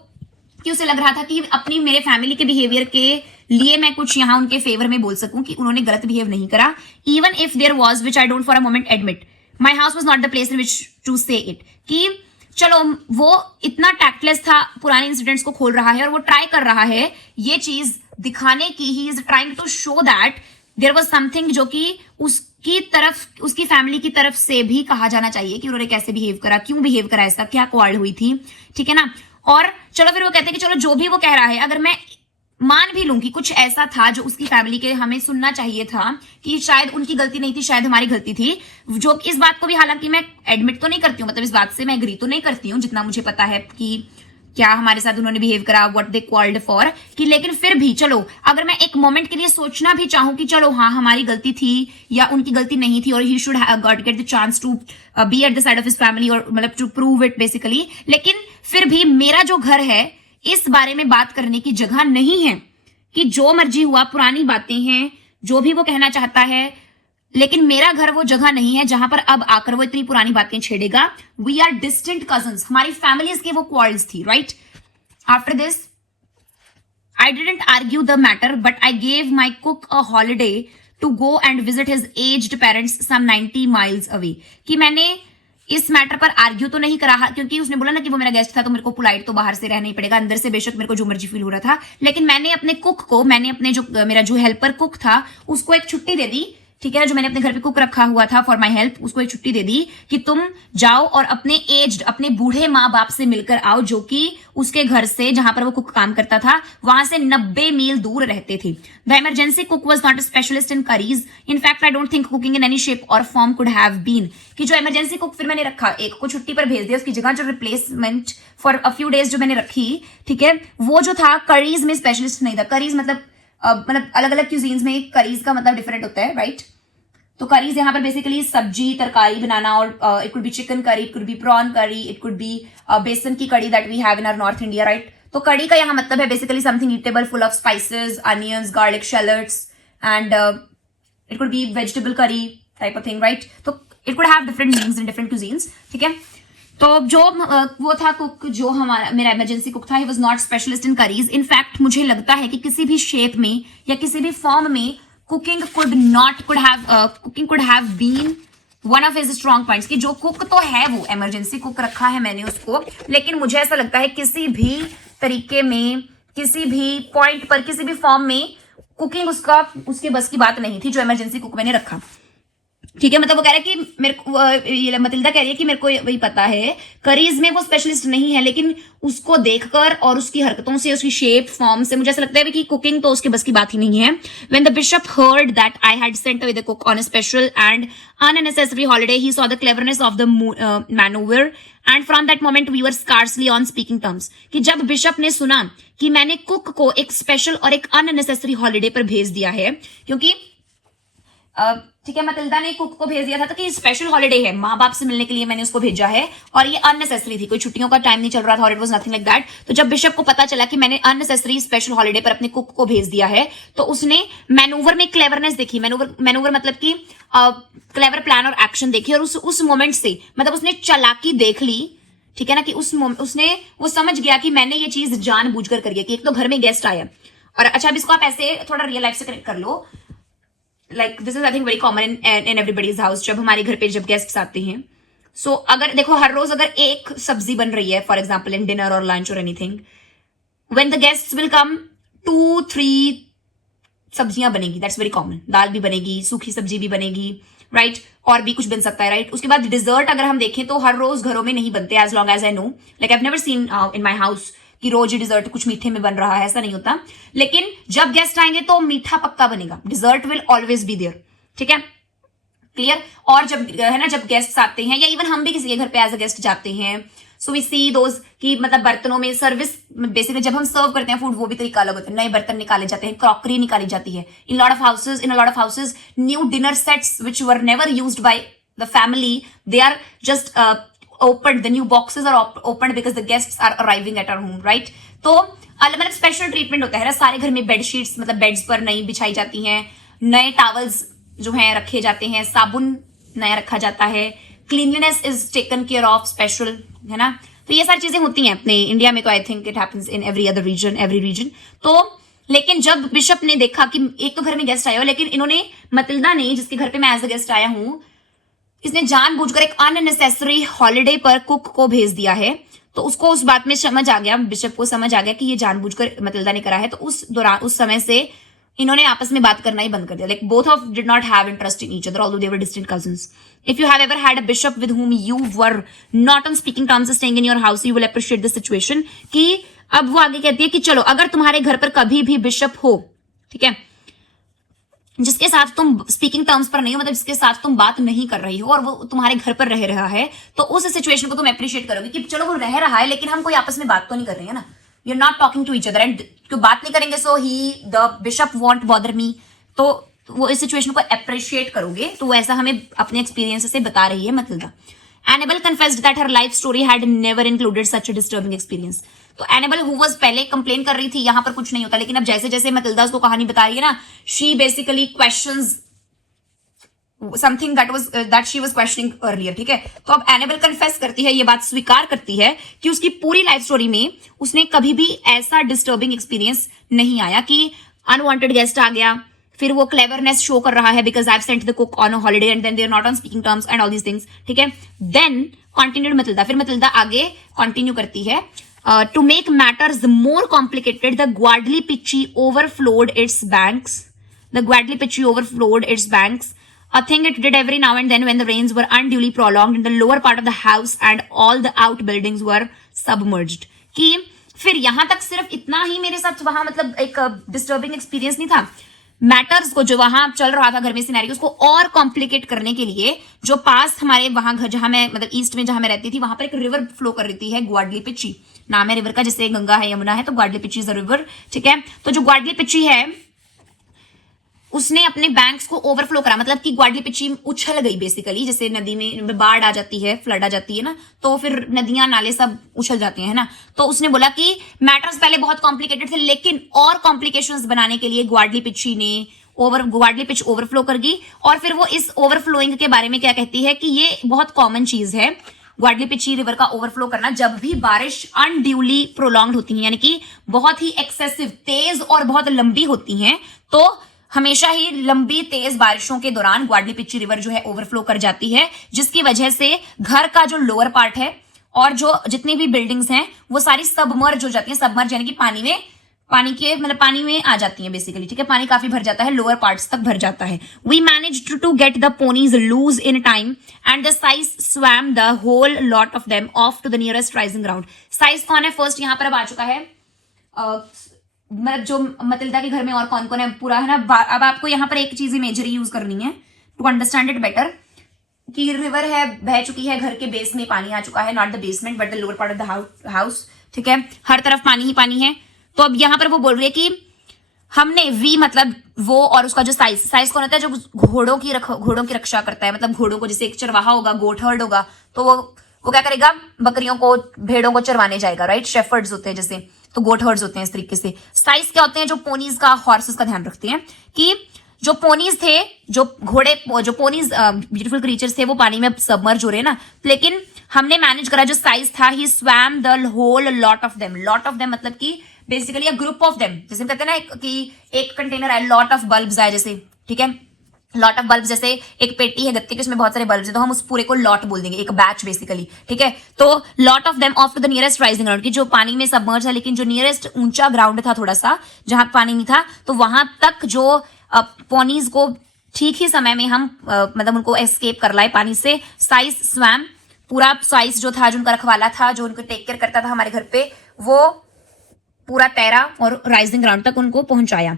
कि उसे लग रहा था कि अपनी मेरे फैमिली के बिहेवियर के लिए मैं कुछ यहां उनके फेवर में बोल सकूं कि उन्होंने गलत बिहेव नहीं करा, even if there was which I don't for a moment admit, my house was not the place in which to say it, कि चलो वो इतना टैक्टलेस था, पुराने इंसिडेंट्स को खोल रहा है और वो ट्राई कर रहा है ये चीज दिखाने की, he is trying to show that there was something जो कि उसकी तरफ, उसकी फैमिली की तरफ से भी कहा जाना चाहिए कि उन्होंने कैसे बिहेव करा, क्यों बिहेव करा, ऐसा क्या क्वार्रल हुई थी, ठीक है ना, और चलो फिर वो कहते हैं कि चलो जो भी वो कह रहा है अगर मैं मान भी लूं कि कुछ ऐसा था जो उसकी फैमिली के हमें सुनना चाहिए था कि शायद उनकी गलती नहीं थी, शायद हमारी गलती थी, जो इस बात को भी हालांकि मैं एडमिट तो नहीं करती हूँ, मतलब इस बात से मैं एग्री तो नहीं करती हूँ, जितना मुझे पता है कि क्या हमारे साथ उन्होंने बिहेव करा, व्हाट दे क्वार्रल्ड फॉर, कि लेकिन फिर भी चलो अगर मैं एक मोमेंट के लिए सोचना भी चाहूं कि चलो हाँ हमारी गलती थी या उनकी गलती नहीं थी, और he should got get the chance to be at the side of his family, और मतलब टू प्रूव इट बेसिकली, लेकिन फिर भी मेरा जो घर है इस बारे में बात करने की जगह नहीं है कि जो मर्जी हुआ, पुरानी बातें हैं, जो भी वो कहना चाहता है, लेकिन मेरा घर वो जगह नहीं है जहां पर अब आकर वो इतनी पुरानी बातें छेड़ेगा। वी आर डिस्टेंट कजन्स, हमारी फैमिलीज के वो क्वार्रल्स थी, right. After this I didn't argue the matter but I gave my cook a holiday to go and visit his aged parents some 90 miles away, कि मैंने इस matter पर argue तो नहीं करा, क्योंकि उसने बोला ना कि वो मेरा गेस्ट था तो मेरे को पोलाइट तो बाहर से रहना ही पड़ेगा, अंदर से बेशक मेरे को जो मर्जी फील हो रहा था, लेकिन मैंने अपने कुक को, मैंने अपने जो मेरा जो हेल्पर कुक था उसको एक छुट्टी दे दी, ठीक है, जो मैंने अपने घर पे कुक रखा हुआ था फॉर माय हेल्प, उसको एक छुट्टी दे दी कि तुम जाओ और अपने एज्ड, अपने बूढ़े माँ बाप से मिलकर आओ, जो कि उसके घर से, जहां पर वो कुक काम करता था, वहां से 90 मील दूर रहते थे। The emergency cook was not a specialist in curries, in fact I don't think cooking in any shape और फॉर्म कुड हैव बीन, कि जो इमरजेंसी कुक फिर मैंने रखा, एक को छुट्टी पर भेज दिया, उसकी जगह जो replacement for a few days जो मैंने रखी, ठीक है, वो जो था करीज में स्पेशलिस्ट नहीं था। करीज मतलब अलग अलग क्यूजीन्स में करीज का मतलब डिफरेंट होता है, राइट? तो करीज यहाँ पर बेसिकली सब्जी तरकारी बनाना, और it could be chicken curry, it could be prawn curry, it could be बेसन की कड़ी that we have in our north India, right? तो कड़ी का यहाँ मतलब है basically something eatable full of spices, onions, garlic, shallots and it could be vegetable curry type of thing, right? तो it could have different meanings in different cuisines, ठीक है? तो जो वो था कुक, जो हमारा मेरा इमरजेंसी कुक था, he was not specialist in curries. In fact मुझे लगता है कि किसी भी शेप में या किसी भी फॉर्म में cooking could have been one of his strong points, कि जो कुक तो है, वो इमरजेंसी कुक रखा है मैंने उसको, लेकिन मुझे ऐसा लगता है किसी भी तरीके में, किसी भी पॉइंट पर, किसी भी फॉर्म में कुकिंग उसके बस की बात नहीं थी, जो इमरजेंसी कुक मैंने रखा, ठीक है? मतलब वो कह रहा है कि मेरे को, ये मतिल्दा कह रही है कि मेरे को वही पता है, करीज में वो स्पेशलिस्ट नहीं है, लेकिन उसको देखकर और उसकी हरकतों से, उसकी शेप फॉर्म से मुझे ऐसा लगता है कि कुकिंग तो उसके बस की बात ही नहीं है। When the bishop heard that I had sent away the cook on a special and unnecessary holiday, he saw the cleverness of the maneuver, and from that moment we were scarcely on speaking terms, कि जब bishop ने सुना कि मैंने cook को एक special और एक अननेसेसरी हॉलीडे पर भेज दिया है, क्योंकि ठीक है, मतिल्दा ने कुक को भेज दिया था तो कि स्पेशल हॉलिडे है, माँ बाप से मिलने के लिए मैंने उसको भेजा है, और ये अननेसेसरी थी, कोई छुट्टियों का टाइम नहीं चल रहा था, और it was nothing like that. तो जब बिशप को पता चला कि मैंने अननेसेसरी स्पेशल हॉलिडे पर अपने कुक को भेज दिया है, तो उसने मैनूवर में क्लेवरनेस देखी। मैनूवर मतलब कि क्लेवर प्लान और एक्शन देखी, और उस मोमेंट से मतलब उसने चालाकी देख ली, ठीक है ना, कि उसने वो समझ गया कि मैंने ये चीज जानबूझकर करी है, कि एक तो घर में गेस्ट आया, और अच्छा अब इसको आप ऐसे थोड़ा रियल लाइफ से कनेक्ट कर लो, like this is I think very common in everybody's house, जब हमारे घर पे जब गेस्ट्स आते हैं, सो अगर देखो हर रोज अगर एक सब्जी बन रही है, फॉर एग्जाम्पल इन डिनर और लंच और anything, when the guests will come 2-3 सब्जियां बनेगी, दैट्स वेरी कॉमन, दाल भी बनेगी, सूखी सब्जी भी बनेगी, राइट? और भी कुछ बन सकता है, राइट? उसके बाद डिजर्ट अगर हम देखें तो हर रोज घरों में नहीं बनते, as long as I know, like I have never seen in my house कि रोज डिजर्ट कुछ मीठे में बन रहा है, ऐसा नहीं होता। लेकिन जब गेस्ट आएंगे तो मीठा पक्का बनेगा, dessert will always be there, ठीक है, क्लियर? और जब है ना, जब गेस्ट आते हैं, या इवन हम भी किसी के घर पे एज अ गेस्ट जाते हैं, सो वी सी दोज कि मतलब बर्तनों में सर्विस, बेसिकली जब हम सर्व करते हैं फूड, वो भी तरीका अलग होता है, नए बर्तन निकाले जाते हैं, क्रॉकरी निकाली जाती है। In lot of houses new dinner sets which were never used by the family, they are just opened, the new boxes are opened because the guests are arriving at our home, right? तो मतलब special treatment होता है ना, सारे घर में bedsheets, मतलब beds पर नई बिछाई जाती हैं, नए टॉवल्स जो हैं रखे जाते हैं, साबुन नया रखा जाता है, cleanliness is taken care of special, है ना? तो ये सारी चीजें होती हैं अपने इंडिया में, तो I think it happens in every region. तो लेकिन जब बिशप ने देखा कि एक तो घर में गेस्ट आया हो, लेकिन इन्होंने, मतिल्दा ने, जिसके घर पे मैं एज अ गेस्ट आया हूं, इसने जानबूझकर एक अननेसेसरी हॉलिडे पर कुक को भेज दिया है, तो उसको उस बात में समझ आ गया, बिशप को समझ आ गया कि ये जानबूझकर मतिल्दा ने करा है। तो उस समय से इन्होंने आपस में बात करना ही बंद कर दिया, like both of did not have interest in each other although they were distant cousins. If you have ever had a bishop with whom you were not on speaking terms staying in your house, you will appreciate the situation, कि अब वो आगे कहती है कि चलो अगर तुम्हारे घर पर कभी भी बिशप हो, ठीक है, जिसके साथ तुम स्पीकिंग टर्म्स पर नहीं हो, मतलब जिसके साथ तुम बात नहीं कर रही हो और वो तुम्हारे घर पर रह रहा है, तो उस सिचुएशन को तुम अप्रिशिएट करोगे कि चलो वो रह रहा है, लेकिन हम कोई आपस में बात तो नहीं कर रहे हैं ना, you are not talking to each other, and क्यों बात नहीं करेंगे, so he the bishop won't bother me, तो वो इस सिचुएशन को अप्रिशिएट करोगे। तो वो ऐसा हमें अपने एक्सपीरियंस से बता रही है Matilda. Annabel confessed that her life story had never included such a disturbing experience. तो एनेबल हु वाज पहले कंप्लेन कर रही थी यहाँ पर कुछ नहीं होता, लेकिन अब जैसे जैसे मतिल्दा उसको कहानी बता रही है ना, she basically questions something that she was questioning earlier, ठीक है? तो अब एनेबल कन्फेस करती है, ये बात स्वीकार करती है कि उसकी पूरी लाइफ स्टोरी में उसने कभी भी ऐसा डिस्टर्बिंग एक्सपीरियंस नहीं आया कि अनवांटेड गेस्ट आ गया, फिर वो क्लेवरनेस शो कर रहा है because I sent the cook on a holiday and then they are not on speaking terms and all these things, ठीक है. देन कंटिन्यूड मतिल्दा, फिर मतिल्दा आगे कंटिन्यू करती है. To make matters more complicated the Guadalipitchi overflowed its banks. The Guadalipitchi overflowed its banks, a thing it did every now and then when the rains were unduly prolonged in the lower part of the house and all the outbuildings were submerged. कि फिर यहां तक सिर्फ इतना ही मेरे साथ वहां मतलब एक डिस्टर्बिंग एक्सपीरियंस नहीं था. मैटर्स को जो वहां चल रहा था घर में सिनेरियो, उसको और कॉम्प्लिकेट करने के लिए जो पास हमारे वहां घर जहां मैं मतलब ईस्ट में जहां मैं रहती थी वहां पर एक रिवर फ्लो कर रही है ग्वाडलीपिची. नाम है रिवर का, जैसे गंगा है यमुना है तो ग्वाडलीपिची इज अ रिवर, ठीक है. तो जो ग्वाडलीपिची है उसने अपने बैंक्स को ओवरफ्लो करा, मतलब कि ग्वाडलीपिची उछल गई बेसिकली. जैसे नदी में बाढ़ आ जाती है, फ्लड आ जाती है ना, तो फिर नदियां नाले सब उछल जाते हैं ना. तो उसने बोला कि मैटर्स पहले बहुत कॉम्प्लिकेटेड थे लेकिन और कॉम्प्लिकेशंस बनाने के लिए ग्वाडलीपिची ने ग्वाडलीपिच ओवरफ्लो कर गई. और फिर वो इस ओवरफ्लोइंग के बारे में क्या कहती है कि ये बहुत कॉमन चीज है ग्वाडलीपिची रिवर का ओवरफ्लो करना जब भी बारिश अनड्यूली प्रोलॉन्ग्ड होती है, यानी कि बहुत ही एक्सेसिव तेज और बहुत लंबी होती हैं. तो हमेशा ही लंबी तेज बारिशों के दौरान ग्वाडलीपिची रिवर जो है ओवरफ्लो कर जाती है, जिसकी वजह से घर का जो लोअर पार्ट है और जो जितनी भी बिल्डिंग्स हैं वो सारी सबमर्ज हो जाती हैं. सबमर्ज यानी कि पानी में आ जाती है बेसिकली, ठीक है. पानी काफी भर जाता है, लोअर पार्ट्स तक भर जाता है. We managed to get the ponies loose in time and the syce swam the whole lot of them off to the nearest rising ground. Syce कौन है फर्स्ट यहाँ पर अब आ चुका है, मतलब जो मतिल्दा के घर में और कौन कौन है पूरा है ना. अब आपको यहाँ पर एक चीज इमेजरी यूज करनी है टू अंडरस्टैंड इट बेटर, कि रिवर है बह चुकी है, घर के बेस में पानी आ चुका है, not the basement but the lower part of the house, ठीक है. हर तरफ पानी ही पानी है. तो अब यहाँ पर वो बोल रही है कि हमने वी मतलब वो और उसका जो साइज कौन होता है, जो घोड़ों की रक्षा करता है. मतलब घोड़ों को, जैसे एक चरवाहा होगा, गोट हर्ड होगा, तो वो क्या करेगा, बकरियों को भेड़ों को चरवाने जाएगा, राइट. शेफर्ड्स होते हैं जैसे, तो गोट हर्ड्स होते हैं इस तरीके से. साइज क्या होते हैं, जो पोनीज का हॉर्सेस का ध्यान रखते हैं. कि जो पोनीज थे, जो पोनीज ब्यूटीफुल क्रीचर्स थे, वो पानी में सबमर्ज हो रहे हैं ना. लेकिन हमने मैनेज करा, जो साइज था, he swam the whole lot of them. Lot of them मतलब कि basically a group of them. जैसे कहते हैं ना कि एक कंटेनर है, लॉट ऑफ बल्ब्स है जैसे, ठीक है. लॉट ऑफ बल्ब, जैसे एक पेटी है गत्ते की, उसमें बहुत सारे बल्ब है, तो हम उस पूरे को लॉट बोल देंगे, एक बैच बेसिकली, ठीक है. तो lot of them off to the nearest rising ground, की जो पानी में सबमर्ज है लेकिन जो नियरेस्ट ऊंचा ग्राउंड था थोड़ा सा जहां पानी नहीं था, तो वहां तक जो पोनीज को ठीक ही समय में हम मतलब उनको एस्केप कर लाए पानी से. साइज स्वैम, पूरा साइज जो था, जो उनका रखवाला था, जो उनको टेक केयर करता था हमारे घर पे, वो पूरा तैरा और राइजिंग ग्राउंड तक उनको पहुंचाया.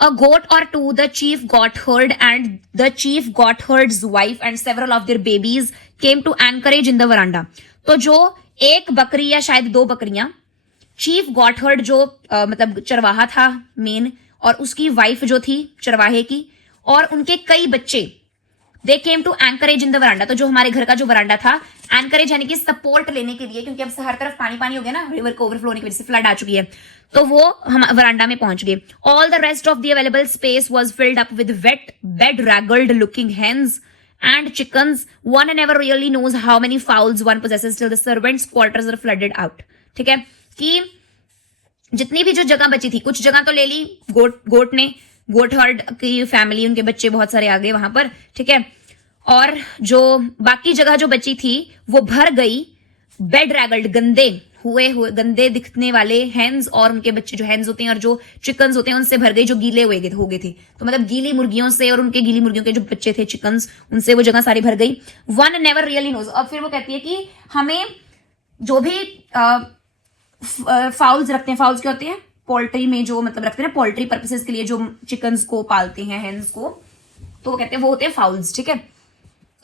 A goat or two, the chief goatherd and the chief goatherd's wife and several of their babies came to anchorage in the veranda. तो जो एक बकरी या शायद दो बकरियां, चीफ गॉटहर्ड जो मतलब चरवाहा था मेन, और उसकी वाइफ जो थी चरवाहे की, और उनके कई बच्चे, they came to anchorage in the veranda. तो जो हमारे घर का जो वरांडा था, एंकरेज यानी कि सपोर्ट लेने के लिए, क्योंकि अब हर तरफ पानी पानी हो गया ना, रिवर को ओवरफ्लो होने की वजह से फ्लड आ चुकी है, तो वो हम वरांडा में पहुंच गए. All the rest of the available space was filled up with wet bedraggled looking hens and chickens. One never really knows how many fowls one possesses till the servants' quarters are flooded out. ठीक है, कि जितनी भी जो जगह बची थी, कुछ जगह तो ले ली गोट ने, गोट हर्ड की फैमिली, उनके बच्चे बहुत सारे आ गए वहां पर, ठीक है. और जो बाकी जगह जो बची थी वो भर गई बेड रैगल्ड, गंदे दिखने वाले हैंस, और उनके बच्चे जो हैंस होते हैं और जो चिकन्स होते हैं उनसे भर गई, जो गीले हो गए थे. तो मतलब गीली मुर्गियों से, और उनके गीली मुर्गियों के जो बच्चे थे चिकन्स, उनसे वो जगह सारी भर गई. One never really knows. और फिर वो कहती है कि हमें जो भी फाउल्स रखते हैं, फाउल्स क्या होते हैं, पोल्ट्री में जो मतलब रखते हैं ना, पोल्ट्री पर्पसेस के लिए जो चिकन्स को पालते हैं, हेन्स को, तो वो कहते हैं वो होते हैं फाउल्स, ठीक है.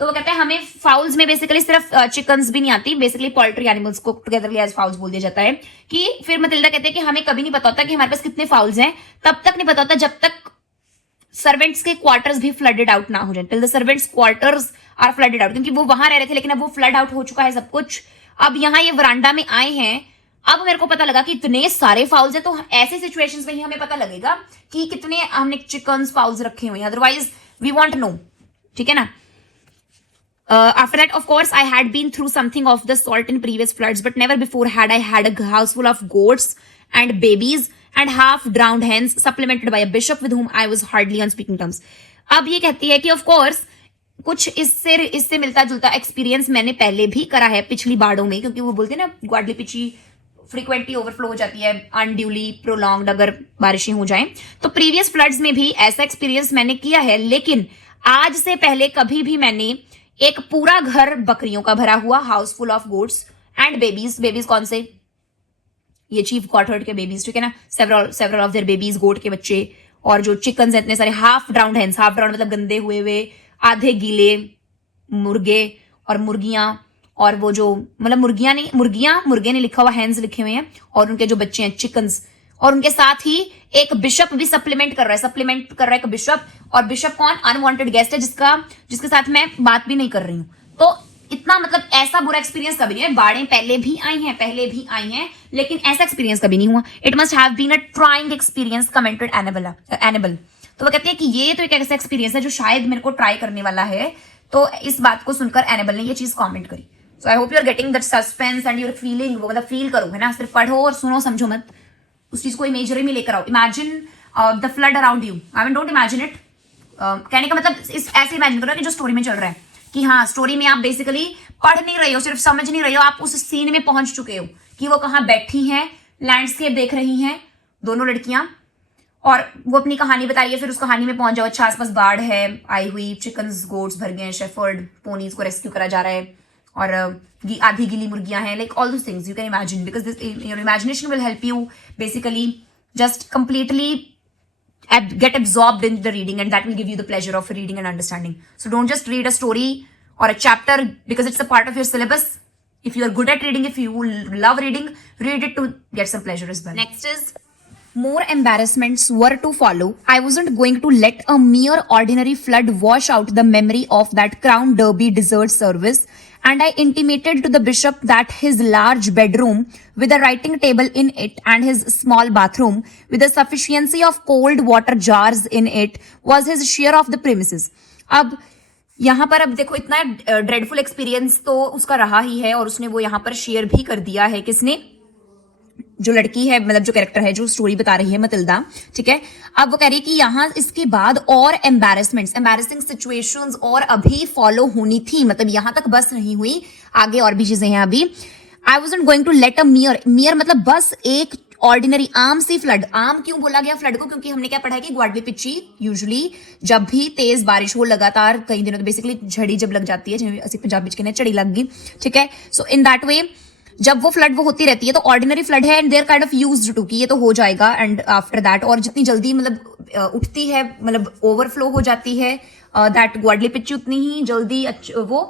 तो वो कहते हैं हमें फाउल्स में बेसिकली सिर्फ चिकन्स भी नहीं आती, बेसिकली पोल्ट्री एनिमल्स को टुगेदरली एज फाउल्स बोल दिया जाता है. कि फिर मतिल्दा कहते हैं कि हमें कभी नहीं पता होता कि हमारे पास कितने फाउल्स हैं, तब तक नहीं पता होता जब तक सर्वेंट्स के क्वार्टर्स भी फ्लडेड आउट ना हो जाए. Till the servants quarters are flooded out, क्योंकि वो वहां रह रहे थे लेकिन अब वो फ्लड आउट हो चुका है सब कुछ. अब यहाँ ये वरांडा में आए हैं, अब मेरे को पता लगा कि इतने सारे फाउल्स हैं, तो ऐसे सिचुएशंस में ही हमें पता लगेगा कि कितने हमने चिकन्स फाउल्स रखे हुए हैं, अदरवाइज वी वांट नो, ठीक है ना. After that, of course, I had been through something of the sort in previous floods, but never before had I had a house full of goats and babies and half drowned hens, supplemented by a bishop with whom I was hardly on speaking terms. अब ये कहती है कि of course कुछ इससे मिलता जुलता experience मैंने पहले भी करा है पिछली बाढ़ों में, क्योंकि वो बोलते हैं ना ग्वाडलीपिची फ्रीक्वेंटली ओवरफ्लो हो जाती है अनड्यूली प्रोलॉन्ग्ड अगर बारिशें हो जाएं, तो प्रीवियस फ्लड्स में भी ऐसा एक्सपीरियंस मैंने किया है। लेकिन आज से पहले कभी भी मैंने एक पूरा घर बकरियों का भरा हुआ house full of goats and babies कौन से, ये चीफ गॉटहर्ड के बेबीज, ठीक है ना, सेवरल ऑफ देयर बेबीज, गोट के बच्चे, और जो चिकन है इतने सारे, half drowned hence, half drowned मतलब गंदे हुए हुए आधे गीले मुर्गे और मुर्गियां, और वो जो मतलब मुर्गे ने लिखा हुआ, हैंस लिखे हुए हैं, और उनके जो बच्चे हैं चिकन्स, और उनके साथ ही एक बिशप भी सप्लीमेंट कर रहा है एक बिशप। और बिशप कौन, अनवांटेड गेस्ट है जिसके साथ मैं बात भी नहीं कर रही हूं। तो इतना मतलब ऐसा बुरा एक्सपीरियंस कभी नहीं है। बाढ़ें पहले भी आई हैं, लेकिन ऐसा एक्सपीरियंस कभी नहीं हुआ। It must have been a trying experience, commented Annabel. तो वो कहती है कि ये तो एक ऐसा एक्सपीरियंस है जो शायद मेरे को ट्राई करने वाला है। तो इस बात को सुनकर एनेबल ने ये चीज कॉमेंट करी। So I hope you are getting that suspense and your feeling, वो मतलब फील करो, है ना, सिर्फ पढ़ो और सुनो, समझो मत, उस चीज को इमेजरी में लेकर आओ। Imagine the flood around you, I mean don't imagine it. कहने का मतलब ऐसे इमेजिन करो कि जो स्टोरी में चल रहा है, कि हाँ स्टोरी में आप बेसिकली पढ़ नहीं रहे हो, सिर्फ समझ नहीं रहे हो, आप उस सीन में पहुंच चुके हो कि वो कहाँ बैठी हैं, लैंडस्केप देख रही हैं दोनों लड़कियां, और वो अपनी कहानी बताइए, फिर उस कहानी में पहुंच जाओ। अच्छा, आसपास बाढ़ है आई हुई, चिकन्स गोट्स भर गए हैं, शेफर्ड पोनीज को रेस्क्यू करा जा रहा है, और आधी गीली मुर्गियां हैं, like all those things you can imagine, because this your imagination will help you basically just completely get absorbed in the reading, and that will give you the pleasure of reading and understanding. So don't just read a story or a chapter because it's a part of your syllabus. If you are good at reading, if you love reading, read it to get some pleasure as well. Next is, more embarrassments were to follow. I wasn't going to let a mere ordinary flood wash out the memory of that Crown Derby dessert service, and I intimated to the bishop that his large bedroom with a writing table in it and his small bathroom with a sufficiency of cold water jars in it was his share of the premises. अब यहाँ पर अब देखो, इतना dreadful experience तो उसका रहा ही है, और उसने वो यहाँ पर शेयर भी कर दिया है। किसने, जो लड़की है, मतलब जो कैरेक्टर है, जो स्टोरी बता रही है, मतिल्दा, ठीक है। अब वो कह रही है कि यहाँ इसके बाद और एम्बैरेसिंग सिचुएशंस और अभी फॉलो होनी थी, मतलब यहाँ तक बस नहीं हुई, आगे और भी चीजें हैं अभी। I wasn't going to let a mere मतलब बस एक ऑर्डिनरी आम सी फ्लड। आम क्यों बोला गया फ्लड को, क्योंकि हमने क्या पढ़ा है कि ग्वाडलीपिची यूजुअली जब भी तेज बारिश हो लगातार कई दिनों, तो बेसिकली झड़ी जब लग जाती है, जिसे पंजाबी में चढ़ी लग गई, ठीक है। सो इन दैट वे जब वो फ्लड वो होती रहती है तो ऑर्डिनरी फ्लड है, and they're kind of used to कि ये तो हो जाएगा, एंड आफ्टर दैट, और जितनी जल्दी मतलब उठती है, मतलब ओवरफ्लो हो जाती है, दैट ग्वाडलीपिची उतनी ही जल्दी वो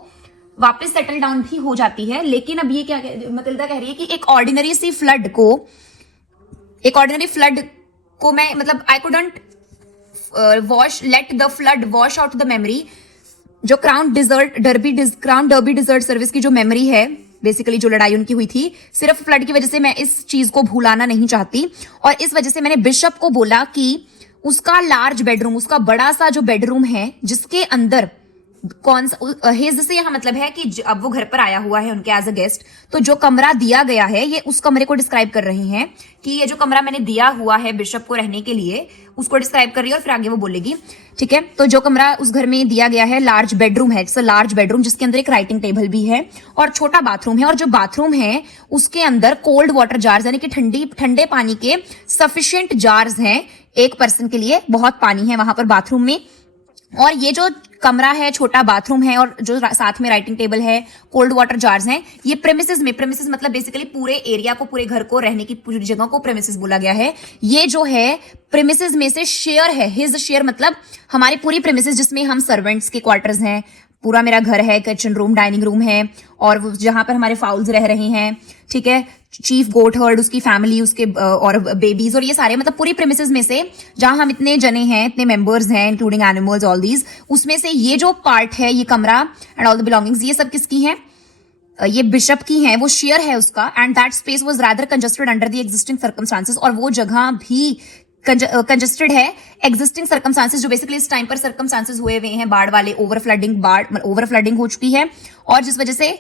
वापस सेटल डाउन भी हो जाती है। लेकिन अब ये क्या मतिल्दा कह रही है कि एक ऑर्डिनरी फ्लड को मैं मतलब I couldn't let the flood wash out the memory, जो क्राउन डर्बी डिजर्ट सर्विस की जो मेमोरी है, बेसिकली जो लड़ाई उनकी हुई थी, सिर्फ फ्लड की वजह से मैं इस चीज को भूलाना नहीं चाहती, और इस वजह से मैंने बिशप को बोला कि उसका लार्ज बेडरूम, उसका बड़ा सा जो बेडरूम है, जिसके अंदर कौन सा हिज से यहाँ मतलब है कि अब वो घर पर आया हुआ है उनके एज अ गेस्ट, तो जो कमरा दिया गया है ये उस कमरे को डिस्क्राइब कर रही हैं कि ये जो कमरा मैंने दिया हुआ है बिशप को रहने के लिए, उसको डिस्क्राइब कर रही है, और फिर आगे वो बोलेगी, ठीक है। तो जो कमरा उस घर में दिया गया है, लार्ज बेडरूम है, इट्स अ लार्ज बेडरूम, जिसके अंदर एक राइटिंग टेबल भी है और छोटा बाथरूम है, और जो बाथरूम है उसके अंदर कोल्ड वाटर जार्स यानी कि ठंडे पानी के सफिशिएंट जार्स हैं, एक पर्सन के लिए बहुत पानी है वहां पर बाथरूम में। और ये जो कमरा है, छोटा बाथरूम है, और जो साथ में राइटिंग टेबल है, कोल्ड वाटर जार्स हैं, ये प्रेमिसेस मतलब बेसिकली पूरे एरिया को, पूरे घर को, रहने की पूरी जगह को प्रेमिसेस बोला गया है। ये जो है प्रेमिसेस में से शेयर है, हिज शेयर मतलब हमारी पूरी प्रेमिसेस, जिसमें हम सर्वेंट्स के क्वार्टर्स हैं, पूरा मेरा घर है, किचन रूम, डाइनिंग रूम है, और जहां पर हमारे फाउल्स रह रहे हैं, ठीक है, चीफ गोट हर्ड, उसकी फैमिली, उसके और बेबीज, और ये सारे मतलब पूरी प्रेमिसेस में से जहां हम इतने जने हैं, इतने मेंबर्स हैं, इंक्लूडिंग एनिमल्स, ऑल दीज, उसमें से ये जो पार्ट है, ये कमरा एंड ऑल द बिलोंगिंग्स, ये सब किसकी हैं, ये बिशप की हैं, वो शेयर है उसका। And that space was rather congested under the existing circumstances, और वो जगह भी कंजस्टेड है, एग्जिस्टिंग सर्कमस्टांसेस जो बेसिकली इस टाइम पर सर्कमस्टांसेस हुए हुए हैं बाढ़ वाले, ओवर फ्लडिंग हो चुकी है और जिस वजह से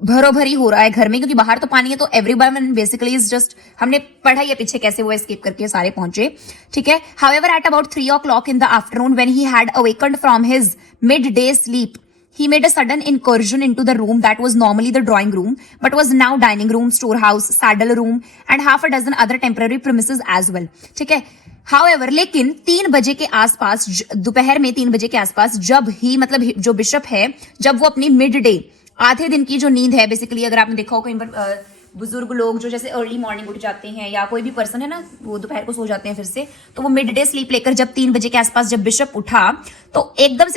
भरोभरी हो रहा है घर में, क्योंकि बाहर तो पानी है तो एवरीवन बेसिकली इज जस्ट, हमने पढ़ा ही है पीछे कैसे वो एस्केप करके सारे पहुंचे, ठीक है। However at about 3 o'clock in the afternoon when he had awakened from his midday sleep, he made a sudden incursion into the room that was normally the drawing room but was now dining room, storehouse, saddle room and half a dozen other temporary premises as well, ठीक है। However, लेकिन 3 बजे के आसपास, दोपहर में 3 बजे के आसपास, जब ही मतलब जो बिशप है, जब वो अपनी मिड डे, आधे दिन की जो नींद है बेसिकली, अगर आपने देखा हो कहीं पर बुजुर्ग लोग जो जैसे अर्ली मॉर्निंग उठ जाते हैं या कोई भी पर्सन है ना, वो दोपहर को सो जाते हैं फिर से, तो वो मिड डे स्लीप लेकर जब 3 बजे के आसपास जब बिशप उठा तो एकदम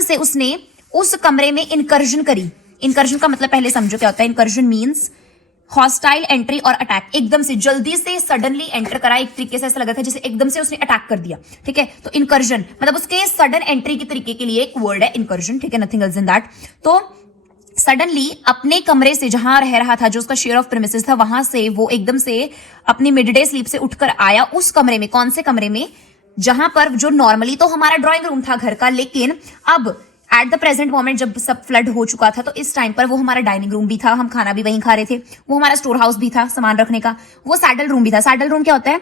से उसने उस कमरे में इनकर्जन करी। इनकर्जन का मतलब पहले समझो क्या होता है। इनकर्जन मीन्स हॉस्टाइल एंट्री और अटैक। एकदम से जल्दी से सडनली एंटर करा, एक तरीके से ऐसा लगा था जैसे एकदम से उसने अटैक कर दिया, ठीक है। तो इनकर्जन मतलब उसके सडन एंट्री के तरीके के लिए एक वर्ड है इनकर्जन, ठीक है, नथिंग एल्स इन दैट। तो सडनली अपने कमरे से जहां रह रहा था, जो उसका शेयर ऑफ प्रेमिसेस था, वहां से वो एकदम से अपनी मिड डे स्लीप से उठकर आया उस कमरे में। कौन से कमरे में? जहां पर जो नॉर्मली तो हमारा ड्राइंग रूम था घर का, लेकिन अब एट द प्रेजेंट मोमेंट जब सब फ्लड हो चुका था तो इस टाइम पर वो हमारा डाइनिंग रूम भी था, हम खाना भी वहीं खा रहे थे, वो हमारा स्टोर हाउस भी था सामान रखने का, वो सैडल रूम भी था। सैडल रूम क्या होता है?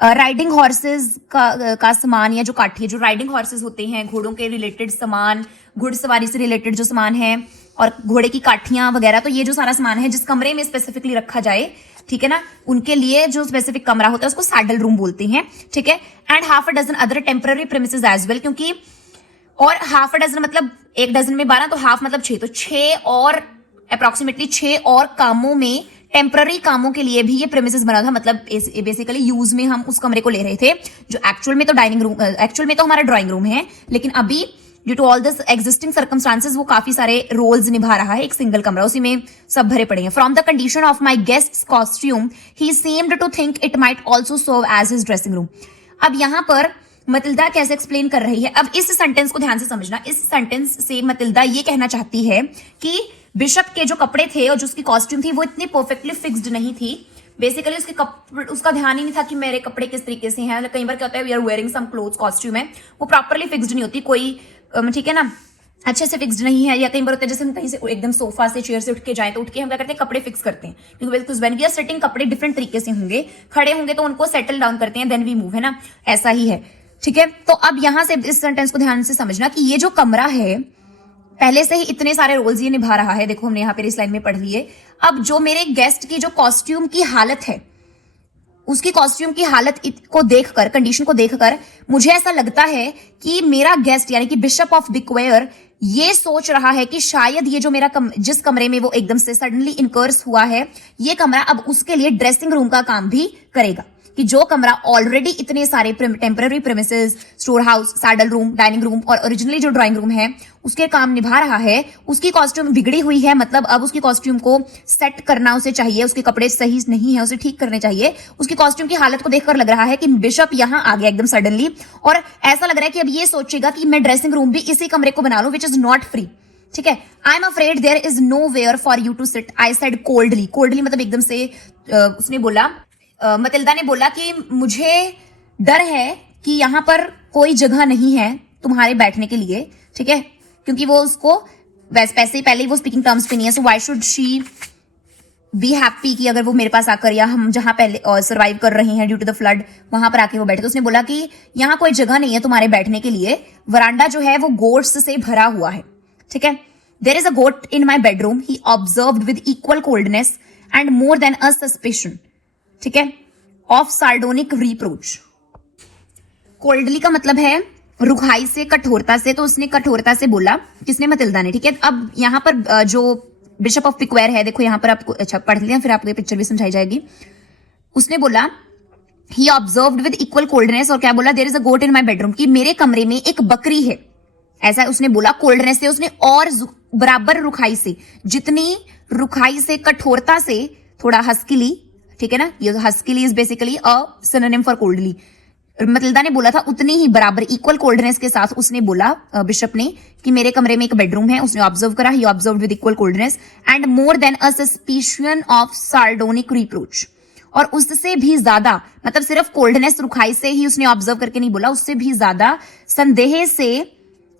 राइडिंग हॉर्सेज का सामान, या जो काठी, जो राइडिंग हॉर्सेज होते हैं, घोड़ों के रिलेटेड सामान, घुड़सवारी से रिलेटेड जो सामान है और घोड़े की काठियां वगैरह, तो ये जो सारा सामान है जिस कमरे में स्पेसिफिकली रखा जाए, ठीक है ना, उनके लिए जो स्पेसिफिक कमरा होता है उसको सैडल रूम बोलते हैं, ठीक है। And half a dozen other temporary premises as well, क्योंकि और हाफ अ डजन मतलब एक डजन में 12, तो हाफ मतलब 6, तो 6 और अप्रोक्सीमेटली 6 और कामों में, टेम्पररी कामों के लिए भी ये प्रेमिसेस बना था। मतलब बेसिकली यूज में हम उस कमरे को ले रहे थे, जो एक्चुअल में तो डाइनिंग रूम, एक्चुअल में तो हमारा ड्राइंग रूम है, लेकिन अभी due to all this existing circumstances वो काफी सारे रोल्स निभा रहा है। एक सिंगल कमरा, उसी में सब भरे पड़े हैं। From the condition of my guest's costume he seemed to think it might also serve as his dressing room. अब यहां पर मतिल्दा कैसे एक्सप्लेन कर रही है, अब इस सेंटेंस को ध्यान से समझना। इस सेंटेंस से मतिल्दा ये कहना चाहती है कि बिशप के जो कपड़े थे और जो उसकी कॉस्ट्यूम थी वो इतनी परफेक्टली फिक्स्ड नहीं थी। बेसिकली उसका ध्यान ही नहीं था कि मेरे कपड़े किस तरीके से हैं। कई बार क्या होता है, we are wearing some clothes, costume है वो प्रॉपरली फिक्स्ड नहीं होती, कोई ठीक है ना, अच्छे से फिक्स्ड नहीं है। या कई बार होता है जैसे हम कहीं से एकदम सोफा से, चेयर से उठ के जाए तो उठ के हम क्या करते हैं, कपड़े फिक्स करते हैं, क्योंकि व्हेन वी आर सिटिंग कपड़े डिफरेंट तरीके से होंगे, खड़े होंगे तो उनको सेटल डाउन करते हैं, देन वी मूव, है ना, ऐसा ही है, ठीक है। तो अब यहां से इस सेंटेंस को ध्यान से समझना कि ये जो कमरा है पहले से ही इतने सारे रोल्स ये निभा रहा है। देखो हमने यहाँ पे इस लाइन में पढ़ लिए। अब जो मेरे गेस्ट की जो कॉस्ट्यूम की हालत है, उसकी कॉस्ट्यूम की हालत को देखकर, कंडीशन को देखकर मुझे ऐसा लगता है कि मेरा गेस्ट यानी कि बिशप ऑफ बिक्वेयर ये सोच रहा है कि शायद ये जो मेरा जिस कमरे में वो एकदम से सडनली इनकर्स हुआ है, ये कमरा अब उसके लिए ड्रेसिंग रूम का काम भी करेगा। कि जो कमरा ऑलरेडी इतने सारे temporary premises, store house, saddle room, dining room और ओरिजिनली जो ड्राइंग रूम है उसके काम निभा रहा है, उसकी कॉस्ट्यूम बिगड़ी हुई है। मतलब अब उसकी कॉस्ट्यूम को सेट करना उसे चाहिए, उसके कपड़े सही नहीं है, उसे ठीक करने चाहिए। उसकी कॉस्ट्यूम की हालत को देखकर लग रहा है कि बिशप यहाँ आ गया एकदम सडनली, और ऐसा लग रहा है कि अब ये सोचेगा कि मैं ड्रेसिंग रूम भी इसी कमरे को बना लूं, विच इज नॉट फ्री, ठीक है। I am afraid there is no where for you to sit, I said coldly. Coldly मतलब एकदम से उसने बोला, मतिल्दा ने बोला कि मुझे डर है कि यहां पर कोई जगह नहीं है तुम्हारे बैठने के लिए, ठीक है, क्योंकि वो उसको वैसे ही पहले ही वो स्पीकिंग टर्म्स पे नहीं है। So why should she be happy कि अगर वो मेरे पास आकर, या हम जहां पहले सर्वाइव कर रहे हैं ड्यू टू द फ्लड, वहां पर आके वो बैठे। तो उसने बोला कि यहाँ कोई जगह नहीं है तुम्हारे बैठने के लिए, वरांडा जो है वो गोट्स से भरा हुआ है, ठीक है। There is a goat in my bedroom, he observed with equal coldness and more than a suspicion, ठीक है, ऑफ सार्डोनिक रिप्रोच। कोल्डली का मतलब है रुखाई से, कठोरता से। तो उसने कठोरता से बोला, किसने? मतिल्दा ने, ठीक है। अब यहाँ पर जो बिशप ऑफ पिक्वेयर है, देखो यहाँ पर आपको, अच्छा पढ़ लिया, फिर आपको ये पिक्चर भी समझाई जाएगी। उसने बोला he observed with equal coldness, और क्या बोला? There is a goat in my bedroom, कि मेरे कमरे में एक बकरी है, ऐसा उसने बोला। कोल्डनेस से उसने और बराबर रुखाई से, जितनी रुखाई से, कठोरता से, थोड़ा हस्किली, ठीक है ना, ये huskily is basically a synonym for coldly. Matilda ने बोला था उतनी ही बराबर, इक्वल कोल्डनेस के साथ उसने बोला, बिशप ने, कि मेरे कमरे में एक बेडरूम है। उसने ऑब्जर्व करा, he observed with equal coldness and more than a suspicion of sardonic reproach, और उससे भी ज्यादा, मतलब सिर्फ कोल्डनेस रुखाई से ही उसने ऑब्जर्व करके नहीं बोला, उससे भी ज्यादा संदेह से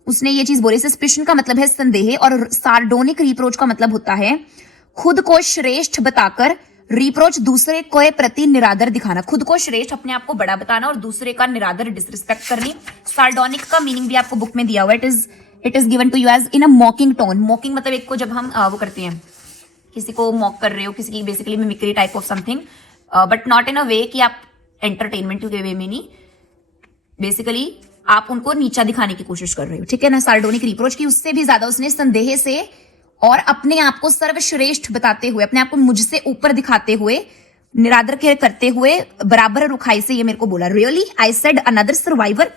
उसने ये चीज बोली। सस्पिशन का मतलब है संदेह, और सार्डोनिक रिप्रोच का मतलब होता है खुद को श्रेष्ठ बताकर रिप्रोच दूसरे के प्रति निरादर दिखाना। खुद को श्रेष्ठ, अपने आप को बड़ा बताना, और दूसरे का निरादर, डिसरिस्पेक्ट करनी। सार्डोनिक का मीनिंग भी आपको बुक में दिया हुआ है, it is given to you as in a mocking tone. Mocking मतलब एक को जब हम वो करते हैं, किसी को मॉक कर रहे हो, किसी की basically mimicry type of something, but not in a way कि आप एंटरटेनमेंट के वे में नहीं, बेसिकली आप उनको नीचा दिखाने की कोशिश कर रहे हो, ठीक है ना। सार्डोनिक रिप्रोच की उससे भी ज्यादा उसने संदेह से और अपने आप को सर्वश्रेष्ठ बताते हुए, अपने आप को मुझसे ऊपर दिखाते हुए, निरादर के करते हुए, बराबर रुखाई से ये मेरे को बोला। Really I said another survivor,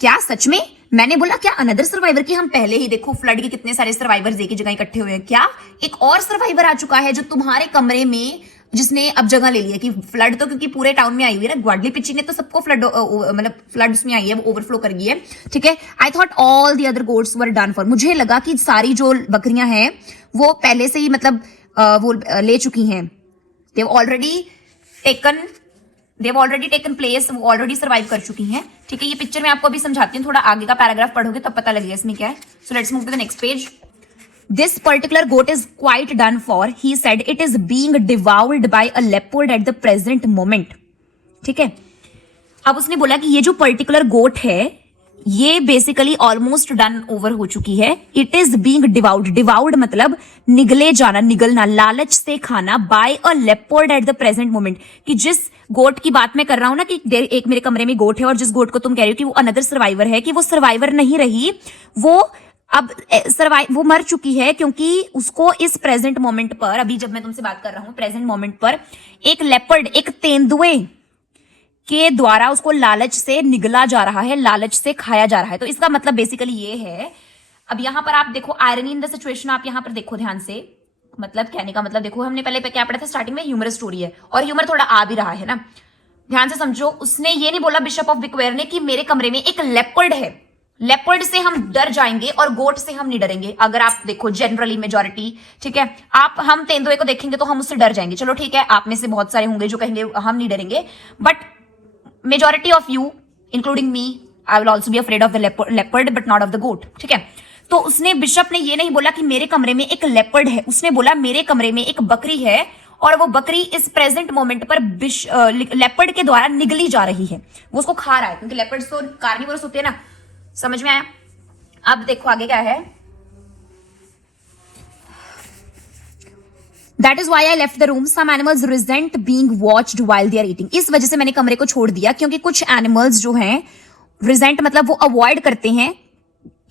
क्या सच में मैंने बोला क्या अनदर सर्वाइवर? की हम पहले ही देखो फ्लड के कितने सारे सर्वाइवर्स एक ही जगह इकट्ठे हुए हैं, क्या एक और सर्वाइवर आ चुका है जो तुम्हारे कमरे में, जिसने अब जगह ले लिया? कि फ्लड तो क्योंकि पूरे टाउन में आई हुई है ना, ग्वाडली पिची ने तो सबको फ्लड, मतलब फ्लड उसमें आई है, वो ओवरफ्लो कर गई है, ठीक है। I thought all the other goats were done for, मुझे लगा कि सारी जो बकरियां हैं वो पहले से ही मतलब वो ले चुकी हैं। देव ऑलरेडी टेकन प्लेस, वो ऑलरेडी सर्वाइव कर चुकी हैं, ठीक है। ये पिक्चर मैं आपको अभी समझाती हूँ, थोड़ा आगे का पैराग्राफ पढ़ोगे तब पता लगेगा इसमें क्या है। So let's move to the next page. This particular goat is quite done for, he said. It is being devoured by a leopard at the present moment. ठीक है, अब उसने बोला कि ये जो पर्टिकुलर गोट है ये बेसिकली ऑलमोस्ट डन ओवर हो चुकी है। इट इज बीइंग डिवाउड, डिवाउड मतलब निगले जाना, निगलना, लालच से खाना, by a leopard at the present moment. कि जिस गोट की बात मैं कर रहा हूं ना, कि एक मेरे कमरे में गोट है, और जिस गोट को तुम कह रहे हो कि वो अनदर सर्वाइवर है, कि वो सर्वाइवर नहीं रही, वो अब वो मर चुकी है, क्योंकि उसको इस प्रेजेंट मोमेंट पर, अभी जब मैं तुमसे बात कर रहा हूं प्रेजेंट मोमेंट पर, एक लेपर्ड, एक तेंदुए के द्वारा उसको लालच से निगला जा रहा है, लालच से खाया जा रहा है। तो इसका मतलब बेसिकली ये है। अब यहां पर आप देखो आयरनी इन द सिचुएशन, आप यहां पर देखो ध्यान से, मतलब कहने का मतलब देखो, हमने पहले क्या पढ़ा था स्टार्टिंग में, ह्यूमर स्टोरी है, और ह्यूमर थोड़ा आ भी रहा है ना, ध्यान से समझो। उसने ये नहीं बोला बिशप ऑफ विक्वेयर ने कि मेरे कमरे में एक लेपर्ड है, लेपर्ड से हम डर जाएंगे और गोट से हम नहीं डरेंगे। अगर आप देखो जनरली मेजॉरिटी, ठीक है, हम तेंदुए को देखेंगे तो हम उससे डर जाएंगे, चलो ठीक है, आप में से बहुत सारे होंगे जो कहेंगे हम नहीं डरेंगे, but majority of you including me, I will also be afraid of the leopard but not of the goat, ठीक है। तो उसने, बिशप ने ये नहीं बोला कि मेरे कमरे में एक लेपर्ड है, उसने बोला मेरे कमरे में एक बकरी है, और वो बकरी इस प्रेजेंट मोमेंट पर लेपर्ड के द्वारा निगली जा रही है, वो उसको खा रहा है, क्योंकि लेपर्ड्स तो कार्निवोरस होते हैं ना, समझ में आया। अब देखो आगे क्या है। That is why I left the room. Some animals resent being watched while they are eating. इस वजह से मैंने कमरे को छोड़ दिया, क्योंकि कुछ एनिमल्स जो हैं, resent मतलब वो अवॉइड करते हैं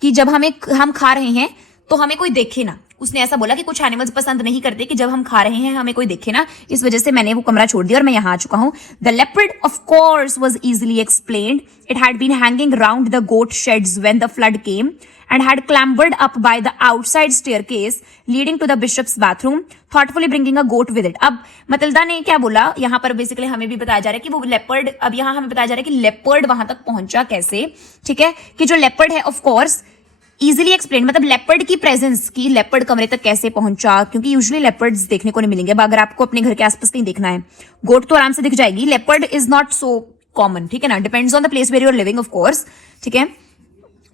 कि जब हम खा रहे हैं तो हमें कोई देखे ना। उसने ऐसा बोला कि कुछ एनिमल्स पसंद नहीं करते कि जब हम खा रहे हैं हमें कोई देखे ना, इस वजह से मैंने वो कमरा छोड़ दिया और मैं यहां आ चुका हूं। The leopard of course was easily explained. It had been hanging round the goat sheds when the flood came and had clambered up by the outside staircase leading to the bishop's bathroom, thoughtfully bringing a goat with it. अब मतलदा ने क्या बोला यहाँ पर, basically हमें भी बताया जा रहा है कि वो लेपर्ड, अब यहाँ हमें बताया जा रहा है कि लेपर्ड वहां तक पहुंचा कैसे, ठीक है, कि जो लेपर्ड है ऑफ कोर्स इजिली एक्सप्लेन, मतलब लेपर्ड की प्रेजेंस की, लेपर्ड कमरे तक कैसे पहुंचा, क्योंकि यूजुअली लेपर्ड्स देखने को नहीं मिलेंगे। अब अगर आपको अपने घर के आसपास कहीं देखना है, गोट तो आराम से दिख जाएगी, leopard is not so common, ठीक है ना, depends on the place where you are living of course, ठीक है।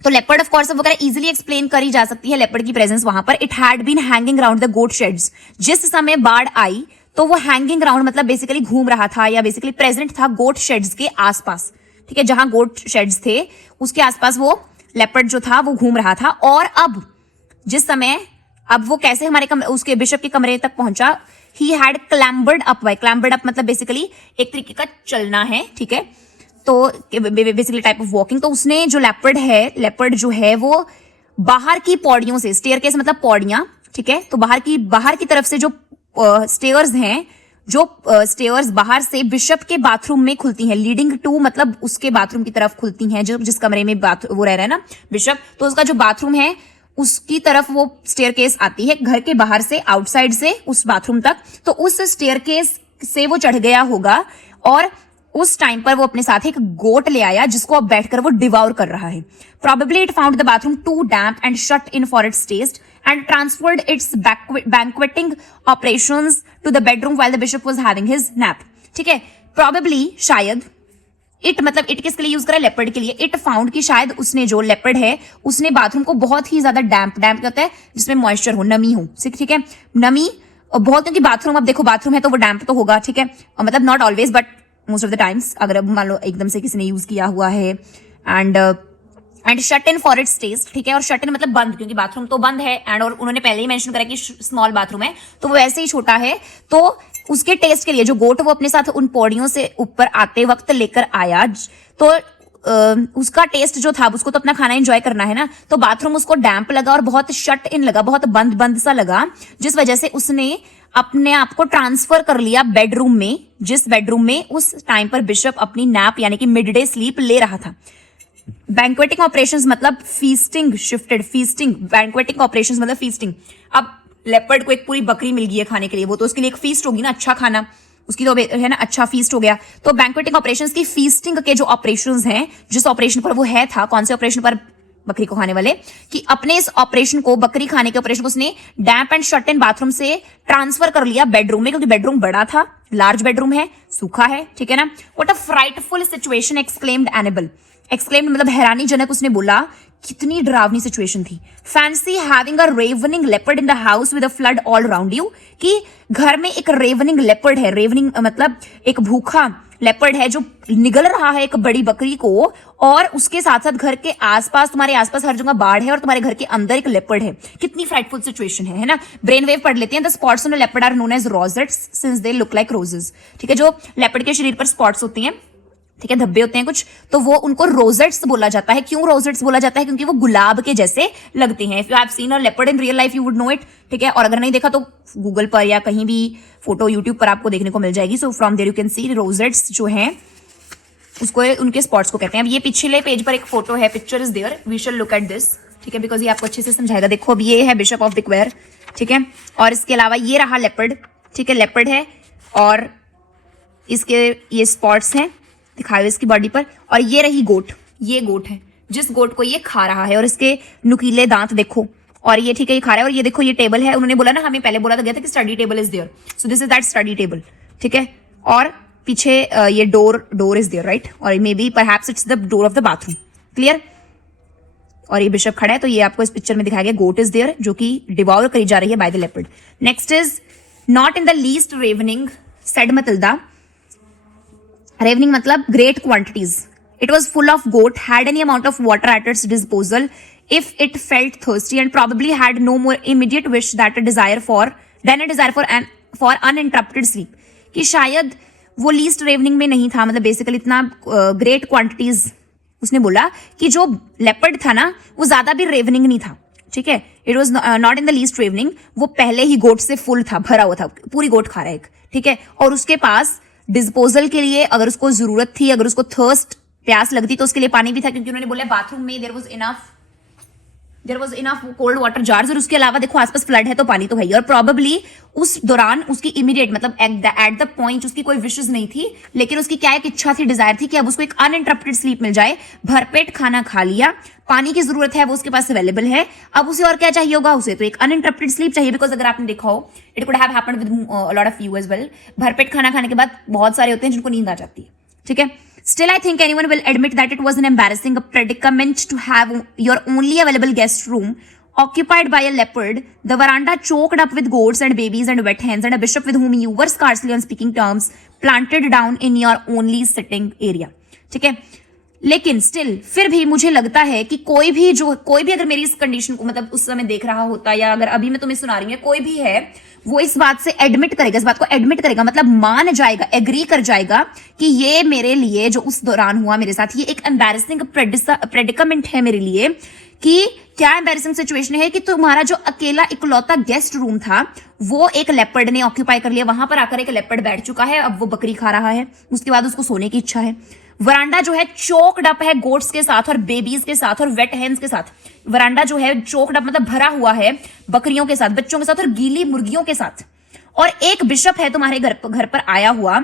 तो लेपर्ड ऑफ कोर्स वगैरह इजीली एक्सप्लेन करी जा सकती है लेपर्ड की प्रेजेंस वहां पर। It had been hanging round the goat sheds, जिस समय बाढ़ आई तो वो हैंगिंग राउंड मतलब बेसिकली घूम रहा था, या बेसिकली प्रेजेंट था गोट शेड्स के आसपास, ठीक है, जहां गोट शेड्स थे उसके आसपास वो लेपर्ड जो था वो घूम रहा था। और अब जिस समय, अब वो कैसे हमारे उसके बिशप के कमरे तक पहुंचा, he had clambered up by, clambered up मतलब बेसिकली एक तरीके का चलना है, ठीक है, तो बेसिकली टाइप ऑफ वॉकिंग। तो उसने जो लेपर्ड जो है वो बाहर की पौड़ियों से, स्टेयरकेस मतलब पौड़ियां, ठीक है, तो बाहर की तरफ से जो स्टेयर्स हैं, जो स्टेयर्स बाहर से बिशप के बाथरूम में खुलती हैं, लीडिंग टू मतलब उसके बाथरूम की तरफ खुलती हैं, जो जिस कमरे में वो रह रहा है ना बिशप, तो उसका जो बाथरूम है उसकी तरफ वो स्टेयरकेस आती है, घर के बाहर से, आउटसाइड से उस बाथरूम तक। तो उस स्टेयरकेस से वो चढ़ गया होगा, और उस टाइम पर वो अपने साथ एक गोट ले आया जिसको अब बैठकर वो डिवाउर कर रहा है। Probably it found the bathroom too damp and shut in for its taste and transferred its banqueting operations to the bedroom while the bishop was having his nap. ठीक है, प्रॉबेबली शायद इट, मतलब इट किसके लिए use करा, leopard के लिए। It found कि शायद उसने, जो लेपर्ड है उसने बाथरूम को बहुत ही ज्यादा डैम्प कहता है जिसमें मॉइस्चर हो, नमी हो, ठीक है, नमी बहुत, क्योंकि बाथरूम, अब देखो बाथरूम है तो वो डैम्प तो होगा, ठीक है, मतलब not always but most of the times, अगर अब मान लो एकदम से किसी ने यूज किया हुआ है। And shut in for its taste, ठीक है, और शट इन मतलब बंद, क्योंकि बाथरूम तो बंद है, एंड और उन्होंने पहले ही मेंशन करा कि स्मॉल बाथरूम है तो वो वैसे ही छोटा है, तो उसके टेस्ट के लिए जो गोट वो अपने साथ उन पौड़ियों से ऊपर आते वक्त लेकर आया, तो उसका टेस्ट जो था, उसको तो अपना खाना एंजॉय करना है ना, तो बाथरूम उसको डैम्प लगा और बहुत शट इन लगा, बहुत बंद बंद सा लगा, जिस वजह से उसने अपने आप को ट्रांसफर कर लिया बेडरूम में, जिस बेडरूम में उस टाइम पर बिशप अपनी नैप यानी कि मिड डे स्लीप ले रहा था। बैंक्वेटिंग ऑपरेशंस मतलब फीस्टिंग, शिफ्टेड फीस्टिंग, बैंक्वेटिंग ऑपरेशंस मतलब फीस्टिंग। अब लेपर्ड को एक पूरी बकरी मिल गई है खाने के लिए, वो तो उसके लिए एक फीस्ट होगी ना, अच्छा खाना उसकी तो है ना, अच्छा फीस्ट हो गया। तो बैंक्वेटिंग ऑपरेशंस की फीस्टिंग के जो ऑपरेशंस हैं, जिस ऑपरेशन पर वो है था, कौन से ऑपरेशन पर, बकरी को खाने वाले, कि अपने इस ऑपरेशन को, बकरी खाने के ऑपरेशन को उसने डैम्प एंड शट इन बाथरूम से ट्रांसफर कर लिया बेडरूम में, क्योंकि बेडरूम बड़ा था, लार्ज बेडरूम है, सूखा है, ठीक है ना। What a frightful situation, exclaimed Annabel. Exclaimed मतलब हैरानीजनक, उसने बोला कितनी डरावनी सिचुएशन थी। Fancy having a ravening leopard in the house with a flood all around you, कि घर में एक रेवनिंग लेपर्ड है, रेवनिंग मतलब एक भूखा लेपर्ड है जो निगल रहा है एक बड़ी बकरी को, और उसके साथ साथ घर के आसपास, तुम्हारे आसपास हर जगह बाढ़ है और तुम्हारे घर के अंदर एक लेपर्ड है। कितनी फ्राइटफुल सिचुएशन है ना। ब्रेन वेव पढ़ लेते हैं। The spots on the leopard are known as rosettes since they look like roses, ठीक है, जो लेपर्ड के शरीर पर स्पॉट्स होती हैं, ठीक है, धब्बे होते हैं कुछ, तो वो उनको रोजेट्स बोला जाता है। क्यों रोजेट्स बोला जाता है? क्योंकि वो गुलाब के जैसे लगते हैं। If you have seen a leopard in real life you would know it, ठीक है, और अगर नहीं देखा तो गूगल पर या कहीं भी फोटो यूट्यूब पर आपको देखने को मिल जाएगी। So from there you can see rosettes जो हैं उसको, उनके स्पॉट्स को कहते हैं। अब ये पिछले पेज पर एक फोटो है, picture is there, we shall look at this, ठीक है, बिकॉज ये आपको अच्छे से समझाएगा। देखो अब ये है बिशप ऑफ द क्वेर, ठीक है, और इसके अलावा ये रहा लेपर्ड, ठीक है, लेपर्ड है और इसके ये स्पॉट्स हैं दिखाए हुए इसकी बॉडी पर, और ये रही गोट, ये गोट है जिस गोट को ये खा रहा है, और इसके नुकीले दांत देखो, और ये ठीक है ये खा रहा है, और ये देखो ये टेबल है, उन्होंने बोला ना, हमें पहले बोला गया था कि study table is there, so this is that study table, ठीक है, और पीछे ये डोर इज देयर, राइट, और may be perhaps it's the door of the bathroom, clear. और ये बिशप खड़ा है, तो ये आपको इस पिक्चर में दिखाया गया, गोट इज देयर जो कि डिवॉर करी जा रही है by the leopard. Next is not in the least ravening said Matilda. Ravening मतलब great quantities. It was full of goat, had any amount of water at its disposal if it felt thirsty and probably had no more immediate wish that a desire for uninterrupted sleep. कि शायद वो least रेवनिंग में नहीं था, मतलब basically इतना great quantities. उसने बोला कि जो लेपर्ड था ना वो ज्यादा भी रेवनिंग नहीं था, ठीक है, it was not in the least ravening, वो पहले ही गोट से फुल था, भरा हुआ था, पूरी गोट खा रहा है, ठीक है, और उसके पास डिस्पोजल के लिए अगर उसको जरूरत थी, अगर उसको थर्स्ट प्यास लगती तो उसके लिए पानी भी था, क्योंकि उन्होंने बोला बाथरूम में there was enough cold water jars, और उसके अलावा देखो आसपास फ्लड है तो पानी तो है ही। और प्रोबेबली उस दौरान उसकी इमीडिएट मतलब एट द पॉइंट उसकी कोई विशेस नहीं थी, लेकिन उसकी क्या एक इच्छा थी, डिजायर थी कि अब उसको एक अनइंटरप्टेड स्लीप मिल जाए। भरपेट खाना खा लिया, पानी की जरूरत है वो उसके पास अवेलेबल है, अब उसे और क्या चाहिए होगा, उसे तो एक अनइंटरप्टेड स्लीप चाहिए। बिकॉज अगर आपने देखा हो, it could have happened with a lot of you as well, भरपेट खाना खाने के बाद बहुत सारे होते हैं जिनको नींद आ जाती है, ठीक है। Still, I think anyone will admit that it was an embarrassing predicament to have your only available guest room occupied by a leopard, the veranda choked up with goats and babies and wet hens, and a bishop with whom you were scarcely on speaking terms planted down in your only sitting area. ठीक है, लेकिन still फिर भी मुझे लगता है कि कोई भी अगर मेरी इस कंडीशन को मतलब उस समय देख रहा होता, या अगर अभी मैं तुम्हें सुना रही हूँ, कोई भी है वो इस बात से एडमिट करेगा, इस बात को एडमिट करेगा, मतलब मान जाएगा, एग्री कर जाएगा कि ये मेरे लिए जो उस दौरान हुआ मेरे साथ, ये एक एम्बैरेसिंग प्रेडिकमेंट है मेरे लिए। कि क्या एम्बैरेसिंग सिचुएशन है कि तुम्हारा जो अकेला इकलौता गेस्ट रूम था वो एक लेपर्ड ने ऑक्यूपाई कर लिया, वहां पर आकर एक लेपर्ड बैठ चुका है, अब वो बकरी खा रहा है, उसके बाद उसको सोने की इच्छा है। वरांडा जो है चोक्ड अप है गोट्स के साथ और बेबीज के साथ और वेट हेन्स के साथ। वरांडा जो है चोक्ड अप मतलब भरा हुआ है बकरियों के साथ, बच्चों के साथ और गीली मुर्गियों के साथ। और एक बिशप है तुम्हारे घर पर आया हुआ,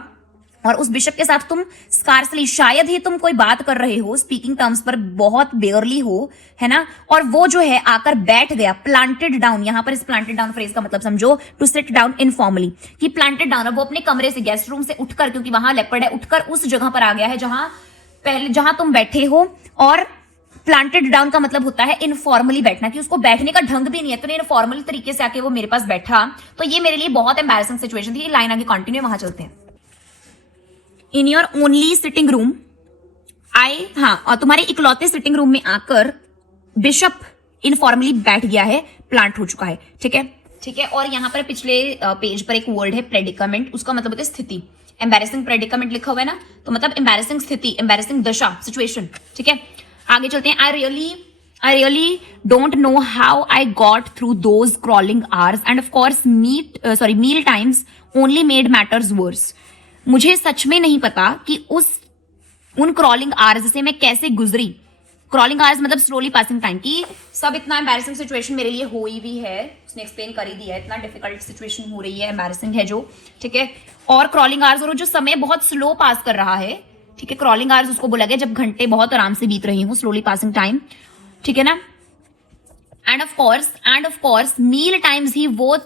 और उस बिशप के साथ तुम स्कार्सली, शायद ही तुम कोई बात कर रहे हो, स्पीकिंग टर्म्स पर बहुत बेयरली हो, है ना, और वो जो है आकर बैठ गया, प्लांटेड डाउन। यहां पर इस प्लांटेड डाउन फ्रेज का मतलब समझो, टू सिट डाउन इनफॉर्मली, कि प्लांटेड डाउन, अब वो अपने कमरे से, गेस्ट रूम से उठकर, क्योंकि वहां लेपर्ड है, उठकर उस जगह पर आ गया है जहां तुम बैठे हो। और प्लांटेड डाउन का मतलब होता है इनफॉर्मली बैठना, कि उसको बैठने का ढंग भी नहीं है, तो इनफॉर्मल तरीके से आके वो मेरे पास बैठा। तो ये मेरे लिए बहुत एम्बैरेसिंग सिचुएशन थी। लाइन आगे कंटिन्यू, वहां चलते हैं। In your only sitting room और तुम्हारे इकलौते सिटिंग रूम में आकर बिशप इनफॉर्मली बैठ गया है, प्लांट हो चुका है। ठीक है। और यहां पर पिछले पेज पर एक वर्ड है प्रेडिकामेंट, उसका मतलब होता है स्थिति। एम्बैरेसिंग प्रेडिकामेंट लिखा हुआ है ना, तो मतलब एम्बैरेसिंग स्थिति, एम्बैरेसिंग दशा, सिचुएशन। ठीक है, आगे चलते हैं। I really don't know how I got through those crawling hours, and of course meal times only made matters worse. मुझे सच में नहीं पता कि उन क्रॉलिंग आवर्स से मैं कैसे गुजरी। क्रॉलिंग आवर्स मतलब स्लोली पासिंग टाइम, की सब इतना एम्बैरेसिंग सिचुएशन मेरे लिए हुई भी है, उसने एक्सप्लेन कर ही दिया है, इतना डिफिकल्ट सिचुएशन हो रही है, एम्बैरेसिंग है जो। ठीक है, और क्रॉलिंग आवर्स, और जो समय बहुत स्लो पास कर रहा है। ठीक है, क्रॉलिंग आवर्स उसको बोला गया जब घंटे बहुत आराम से बीत रही हूँ, स्लोली पासिंग टाइम। ठीक है ना, and of course meal times ही वो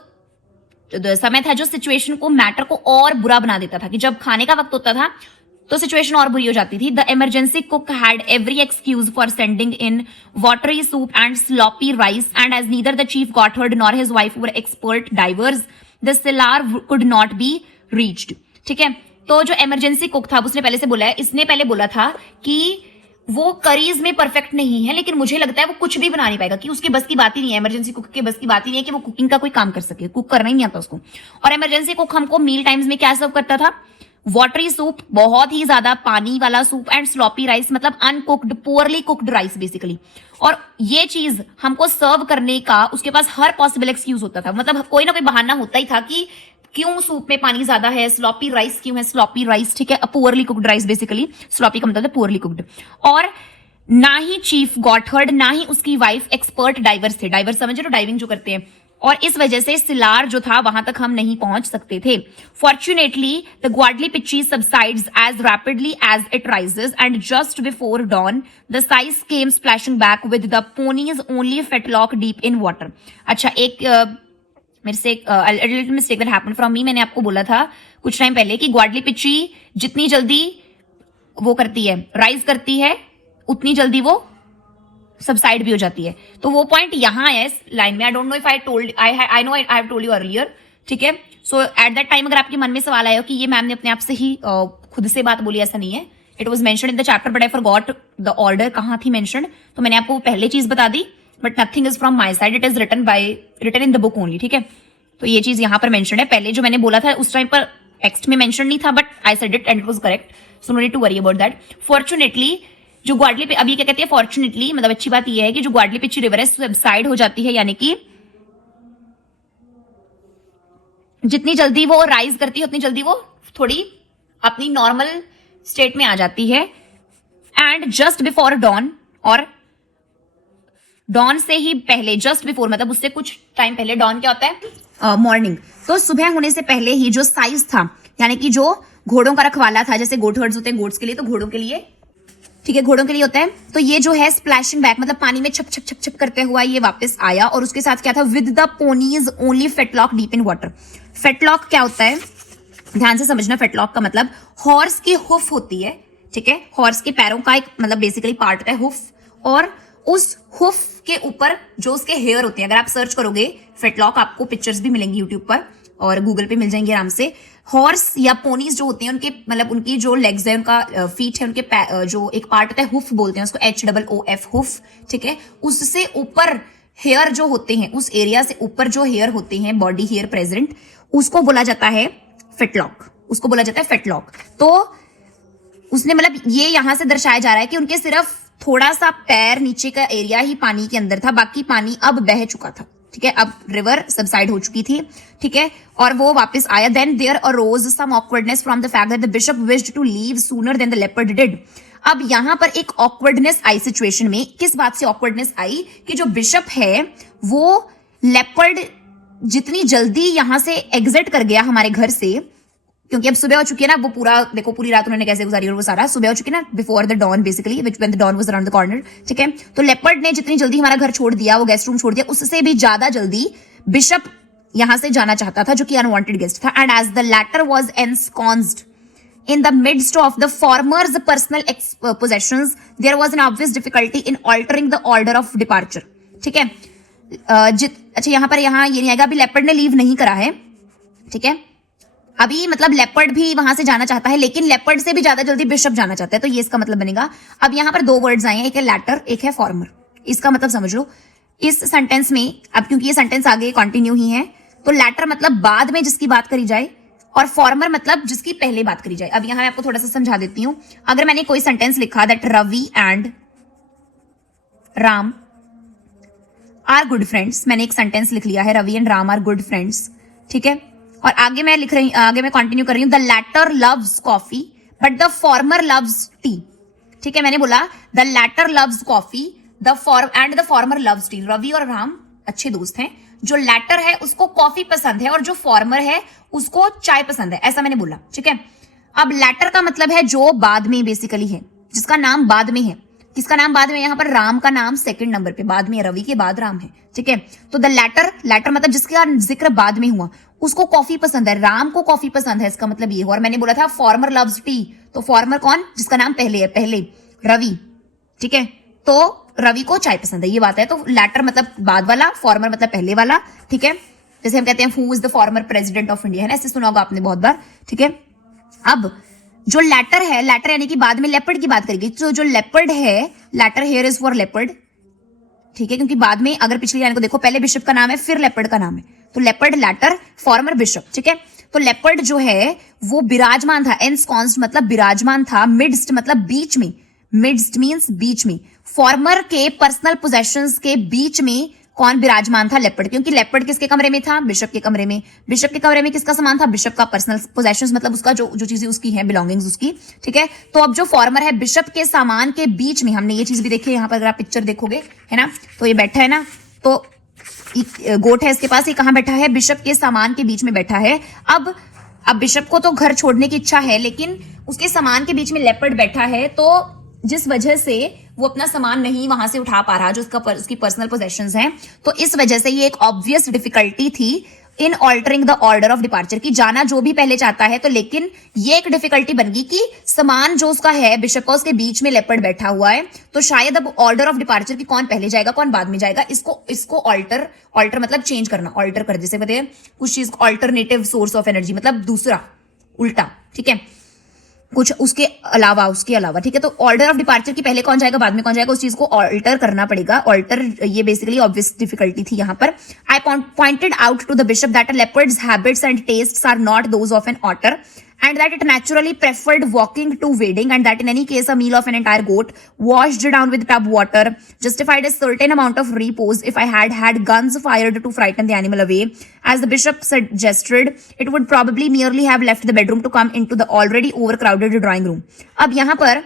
समय था जो सिचुएशन को, मैटर को और बुरा बना देता था, कि जब खाने का वक्त होता था तो सिचुएशन और बुरी हो जाती थी। The emergency cook had every excuse for sending in watery soup and sloppy rice, and as neither the chief Gotthard nor his wife were expert divers, the cellar could not be reached. ठीक है, तो जो emergency cook था, उसने पहले से बोला है, इसने पहले बोला था कि वो करीज में परफेक्ट नहीं है, लेकिन मुझे लगता है वो कुछ भी बना नहीं पाएगा, कि उसकी बस की बात ही नहीं है, इमरजेंसी कुक के बस की बात ही नहीं है कि वो कुकिंग का कोई काम कर सके, कुक करना ही नहीं आता उसको। और इमरजेंसी कुक हमको मील टाइम्स में क्या सर्व करता था? वाटरी सूप, बहुत ही ज्यादा पानी वाला सूप, एंड स्लॉपी राइस, मतलब uncooked, poorly cooked rice basically. और ये चीज हमको सर्व करने का उसके पास हर पॉसिबल एक्सक्यूज होता था, मतलब कोई ना कोई बहाना होता ही था कि क्यों सूप में पानी ज्यादा है, स्लॉपी राइस क्यों है, स्लॉपी राइस। ठीक है, poorly cooked rice basically, sloppy का मतलब है पुअरली कुक्ड। और ना ही चीफ गॉटहर्ड, ना ही उसकी वाइफ एक्सपर्ट डाइवर्स थे। डाइवर्स समझे, तो डाइविंग जो करते हैं। और इस वजह से सिलार जो था वहां तक हम नहीं पहुंच सकते थे। Fortunately the Guadalipitchi subsides as rapidly as it rises, and just before dawn the syce came splashing back with the ponies only fetlock deep in water. अच्छा, एक मेरे से little mistake that happened from me. मैंने आपको बोला था कुछ time पहले कि ग्वाडलीपिची जितनी जल्दी वो करती है, राइज करती है, उतनी जल्दी वो सबसाइड भी हो जाती है। तो वो पॉइंट यहां है इस लाइन में। आई don't know if I know I have told you earlier. ठीक है, सो एट दैट टाइम अगर आपके मन में सवाल आया कि ये मैम ने अपने आप से ही खुद से बात बोली, ऐसा नहीं है। It was mentioned in the chapter but I forgot the order, कहां थी मेंशन्ड, तो मैंने आपको पहले चीज बता दी, but nothing is from my side, it is written in the book only. ठीक है, तो ये चीज यहां पर मेंशन है। पहले जो मैंने बोला था उस टाइम पर टेक्स्ट में मेंशन नहीं था, but I said it and it was correct, so no need to worry about that. Fortunately जो ग्वाडली, अब ये क्या कहती है फॉर्चुनेटली, मतलब अच्छी बात ये है कि जो ग्वाडलीपिची रिवर है सबसाइड हो जाती है, यानी कि जितनी जल्दी वो राइज करती है उतनी जल्दी वो थोड़ी अपनी नॉर्मल स्टेट में आ जाती है। एंड जस्ट बिफोर डॉन, और डॉन से ही पहले, जस्ट बिफोर मतलब उससे कुछ टाइम पहले, डॉन क्या होता है? मॉर्निंग। तो सुबह होने से पहले ही जो साइज था, यानी कि जो घोड़ों का रखवाला था, जैसे गोट हर्ड्स होते हैं गोट्स के लिए, तो घोड़ों के लिए, ठीक है, घोड़ों के लिए होता है, तो ये जो है स्प्लैशिंग बैक, मतलब पानी में छप छप छप छप करते हुआ ये वापस आया। और उसके साथ क्या था? With the ponies only fetlock deep in water. Fetlock क्या होता है, ध्यान से समझना। फेटलॉक का मतलब हॉर्स की हुफ होती है। ठीक है, हॉर्स के पैरों का एक मतलब बेसिकली पार्ट है हुफ, और उस हुफ के ऊपर जो उसके हेयर होते हैं, अगर आप सर्च करोगे फेटलॉक, आपको पिक्चर्स भी मिलेंगी यूट्यूब पर और गूगल पे मिल जाएंगे आराम से। हॉर्स या पोनीज जो होते हैं उनके मतलब उनकी जो लेग्स है, उनका फीट है, उनके जो एक पार्ट होता है हुफ बोलते हैं उसको, HOOF हुफ। ठीक है, उससे ऊपर हेयर जो होते हैं, उस एरिया से ऊपर जो हेयर होते हैं, बॉडी हेयर प्रेजेंट, उसको बोला जाता है फेटलॉक, उसको बोला जाता है फेटलॉक। तो उसने मतलब ये यहां से दर्शाया जा रहा है कि उनके सिर्फ थोड़ा सा पैर नीचे का एरिया ही पानी के अंदर था, बाकी पानी अब बह चुका था। ठीक है, अब रिवर सबसाइड हो चुकी थी। ठीक है, और वो वापस आया। Then there arose some awkwardness from the fact that the bishop wished to leave sooner than the leopard did. अब यहां पर एक ऑकवर्डनेस आई सिचुएशन में। किस बात से ऑकवर्डनेस आई? कि जो बिशप है वो लेपर्ड जितनी जल्दी यहां से एग्जिट कर गया हमारे घर से, क्योंकि अब सुबह हो चुकी है ना, वो पूरा देखो पूरी रात उन्होंने कैसे गुजारी और वो सारा सुबह हो चुकी है ना, before the dawn basically, when the dawn was around the corner, ठीक है। तो लेपर्ड ने जितनी जल्दी हमारा घर छोड़ दिया, वो गेस्ट रूम छोड़ दिया, उससे भी ज्यादा जल्दी बिशप यहां से जाना चाहता था, जो कि अनवांटेड गेस्ट था। And as the latter was ensconced in the midst of the former's personal possessions, there was an obvious difficulty in altering the order of departure, ठीक है। अच्छा यहाँ ये नहीं आएगा, अभी लेपर्ड ने लीव नहीं करा है, ठीक है। अभी मतलब लेपर्ड भी वहां से जाना चाहता है, लेकिन लेपर्ड से भी ज्यादा जल्दी बिशप जाना चाहता है, तो ये इसका मतलब बनेगा। अब यहाँ पर दो वर्ड्स आए हैं, एक है लैटर, एक है फॉर्मर। इसका मतलब समझ लो इस सेंटेंस में, अब क्योंकि ये सेंटेंस आगे कंटिन्यू ही है, तो लैटर मतलब बाद में जिसकी बात करी जाए, और फॉर्मर मतलब जिसकी पहले बात करी जाए। अब यहां मैं आपको थोड़ा सा समझा देती हूं। अगर मैंने कोई सेंटेंस लिखा that Ravi and Ram are good friends, मैंने एक सेंटेंस लिख लिया है, Ravi and Ram are good friends, ठीक है। और आगे मैं कंटिन्यू कर रही हूं, the latter loves coffee but the former loves tea, ठीक है। मैंने बोला the latter loves coffee and the former loves tea. Ravi और राम अच्छे दोस्त हैं, जो लैटर है उसको कॉफी पसंद है और जो फॉर्मर है उसको चाय पसंद है, ऐसा मैंने बोला, ठीक है। अब लैटर का मतलब है जो बाद में बेसिकली है, जिसका नाम बाद में है। किसका नाम बाद में? यहाँ पर राम का नाम सेकंड नंबर पे बाद में है, रवि के बाद राम है, ठीक है। तो द लैटर मतलब जिसका जिक्र बाद में हुआ, उसको कॉफी पसंद है, राम को कॉफी पसंद है, इसका मतलब ये। और मैंने बोला था फॉर्मर लव्स टी, तो फॉर्मर कौन? जिसका नाम पहले है, पहले रवि, ठीक है। तो रवि को चाय पसंद है, ये बात है। तो लैटर मतलब बाद वाला, फॉर्मर मतलब पहले वाला, ठीक है। जैसे हम कहते हैं who is the former president of India, है ना, ऐसे सुना होगा आपने बहुत बार, ठीक है। अब जो लैटर है, लैटर यानी कि बाद में लेपर्ड की बात करेगी, तो जो लेपर्ड है, latter here is for leopard, ठीक है, क्योंकि बाद में अगर पिछली लाइन को देखो, पहले बिशप का नाम है फिर लेपर्ड का नाम है, तो लेपर्ड लैटर फॉर्मर बिशप, ठीक है। तो लेपर्ड जो है वो विराजमान था, एंस्कॉन्स्ड मतलब विराजमान था, मिडस्ट मतलब बीच में, मिडस्ट मींस बीच में, फॉर्मर के पर्सनल पोजेशंस के बीच में कौन विराजमान था? लेपर्ड, क्योंकि लेपर्ड किसके कमरे में था? बिशप के कमरे में। बिशप के कमरे में किसका सामान था? बिशप का पर्सनल पोजेशंस, मतलब उसका जो चीजें उसकी हैं, बिलोंगिंग्स उसकी, ठीक है। तो अब जो फॉर्मर है, बिशप के सामान के बीच में, हमने ये चीज भी देखी है, यहाँ पर अगर आप पिक्चर देखोगे, है ना, तो ये बैठा है ना, तो गोट है इसके पास, ये कहाँ बैठा है? बिशप के सामान के बीच में बैठा है। अब बिशप को तो घर छोड़ने की इच्छा है, लेकिन उसके सामान के बीच में लेपर्ड बैठा है, तो जिस वजह से वो अपना सामान नहीं वहां से उठा पा रहा, जो उसकी पर्सनल पोजेशंस हैं, तो इस वजह से ये एक ऑब्वियस डिफिकल्टी थी in altering the order of departure, की जाना जो भी पहले चाहता है, तो लेकिन ये एक डिफिकल्टी बन गई कि सामान जो उसका है बिशप का, उसके बीच में लेपर्ड बैठा हुआ है, तो शायद अब ऑर्डर ऑफ डिपार्चर की कौन पहले जाएगा कौन बाद में जाएगा, इसको ऑल्टर मतलब चेंज करना, ऑल्टर कर, जैसे बताइए कुछ चीज ऑल्टरनेटिव सोर्स ऑफ एनर्जी, मतलब दूसरा उल्टा, ठीक है, कुछ उसके अलावा, ठीक है। तो ऑर्डर ऑफ डिपार्चर की पहले कौन जाएगा बाद में कौन जाएगा, उस चीज को ऑल्टर करना पड़ेगा। ऑल्टर ये बेसिकली ऑब्वियस डिफिकल्टी थी यहाँ पर। I pointed out to the bishop that a leopard's habits and tastes are not those of an otter, and that it naturally preferred walking to wading, and that in any case a meal of an entire goat washed down with tub water justified a certain amount of repose if I had had guns fired to frighten the animal away. As the bishop suggested, it would probably merely have left the bedroom to come into the already overcrowded drawing room. अब यहाँ पर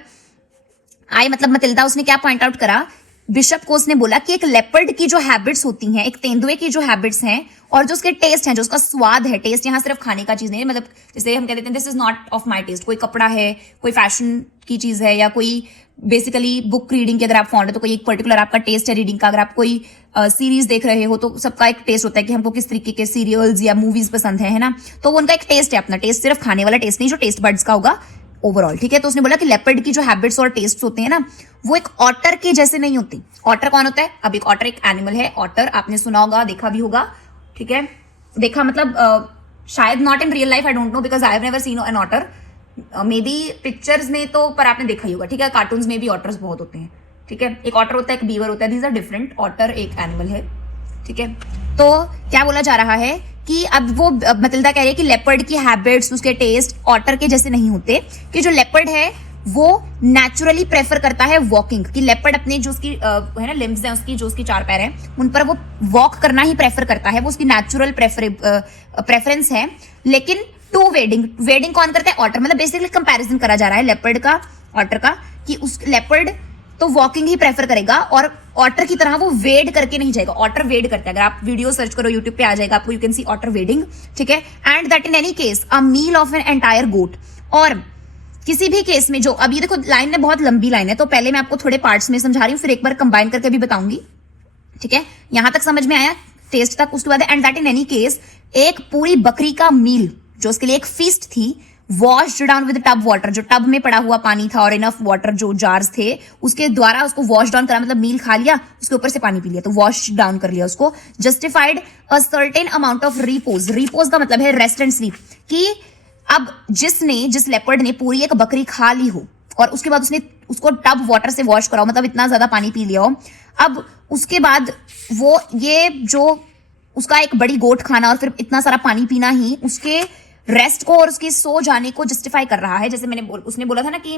आई मतलब मतिल्दा, उसने क्या point out करा, bishop को उसने बोला कि एक लेपर्ड की जो हैबिट्स होती हैं, एक तेंदुए की जो हैबिट्स हैं, और जो उसके टेस्ट हैं, जो उसका स्वाद है, टेस्ट यहाँ सिर्फ खाने का चीज नहीं है, मतलब जैसे हम कहते हैं this is not of my taste, कोई कपड़ा है, कोई फैशन की चीज है, या कोई बेसिकली बुक रीडिंग की अगर आप फॉन्ड है, तो कोई एक पर्टिकुलर आपका टेस्ट है रीडिंग का। अगर आप कोई सीरीज देख रहे हो, तो सबका एक टेस्ट होता है कि हमको किस तरीके के सीरियल्स या मूवीज पसंद है ना, तो वो उनका एक टेस्ट है अपना, टेस्ट सिर्फ खाने वाला टेस्ट नहीं, जो टेस्ट बर्ड्स का होगा ओवरऑल, ठीक है। तो उसने बोला कि लेपर्ड की जो हैबिट्स और टेस्ट होते हैं ना, वो एक ऑटर के जैसे नहीं होती। ऑटर कौन होता है? अब एक ऑटर एक एनिमल है, ऑटर आपने सुना होगा, देखा भी होगा, ठीक है, देखा मतलब शायद not in real life, I don't know because I have never seen an otter, maybe pictures में तो, पर आपने देखा ही होगा, ठीक है। कार्टून्स में भी ऑटर्स बहुत होते हैं, ठीक है, एक ऑटर होता है, एक बीवर होता है, दीज आर डिफरेंट, ऑटर एक एनिमल है, ठीक है। तो क्या बोला जा रहा है कि अब वो मतिल्दा कह रही है कि लेपर्ड की हैबिट्स, उसके टेस्ट ऑटर के जैसे नहीं होते, कि जो लेपर्ड है वो नेचुरली प्रेफर करता है वॉकिंग, कि लेपर्ड अपने जो उसकी है ना लिम्स हैं उसकी, जो उसकी चार पैर हैं, उन पर वो वॉक करना ही प्रेफर करता है, वो उसकी नेचुरल प्रेफरेंस है। लेकिन टू वेडिंग कौन करता है? ऑटर, मतलब बेसिकली कंपैरिजन करा जा रहा है लेपर्ड का ऑटर का, कि उस लेपर्ड तो वॉकिंग ही प्रेफर करेगा और ऑटर की तरह वो वेड करके नहीं जाएगा। ऑटर वेड करता है, अगर आप वीडियो सर्च करो यूट्यूब पे आ जाएगा आपको, you can see otter wedding, ठीक है। And that in any case a meal of an entire goat, और किसी भी केस में जो, अब ये देखो लाइन में बहुत लंबी लाइन है, तो पहले मैं आपको थोड़े पार्ट्स में समझा रही हूँ, फिर एक बार कंबाइन करके भी बताऊंगी, ठीक है। यहां तक समझ में आया, टेस्ट तक। उसके बाद and that in any case, एक पूरी बकरी का मील जो उसके लिए एक फीस्ट थी, washed down with tub water, जो टब में पड़ा हुआ पानी था और इनफ वाटर जो जार्स थे उसके द्वारा उसको वॉश डाउन करा, मतलब मील खा लिया उसके ऊपर से पानी पी लिया, तो वॉश डाउन कर लिया उसको। Justified a certain amount of repose, repose का मतलब है रेस्ट एंड स्लीप, कि अब जिस लेपर्ड ने पूरी एक बकरी खा ली हो और उसके बाद उसने उसको टब वाटर से वॉश कराओ, मतलब इतना ज्यादा पानी पी लिया हो, अब उसके बाद वो ये जो उसका एक बड़ी गोट खाना और फिर इतना सारा पानी पीना ही उसके रेस्ट को और उसके सो जाने को जस्टिफाई कर रहा है। जैसे उसने बोला था ना कि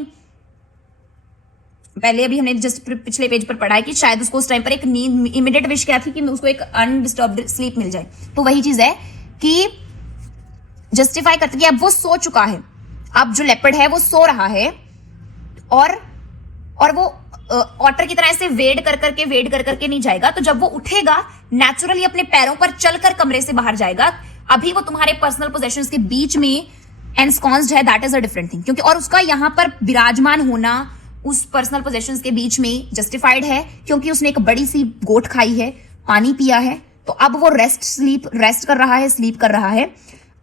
पहले अभी हमने जस्ट पिछले पेज पर पढ़ा है कि शायद उसको उस टाइम पर एक नींद, इमीडिएट विश क्या थी कि उसको एक अनडिस्टर्ब्ड स्लीप मिल जाए, तो वही चीज है कि जस्टिफाई करते कि अब वो सो चुका है, अब जो लेपर्ड है वो सो रहा है और वो ऑटर की तरह से वेड कर करके नहीं जाएगा, तो जब वो उठेगा नेचुरली अपने पैरों पर चलकर कमरे से बाहर जाएगा। अभी वो तुम्हारे पर्सनल पोजेशंस के बीच में एंस्कॉन्स्ड है, that is a different thing, क्योंकि और उसका यहां पर विराजमान होना उस पर्सनल पोजेशंस के बीच में जस्टिफाइड है, क्योंकि उसने एक बड़ी सी गोट खाई है, पानी पिया है, तो अब वो रेस्ट कर रहा है, स्लीप कर रहा है,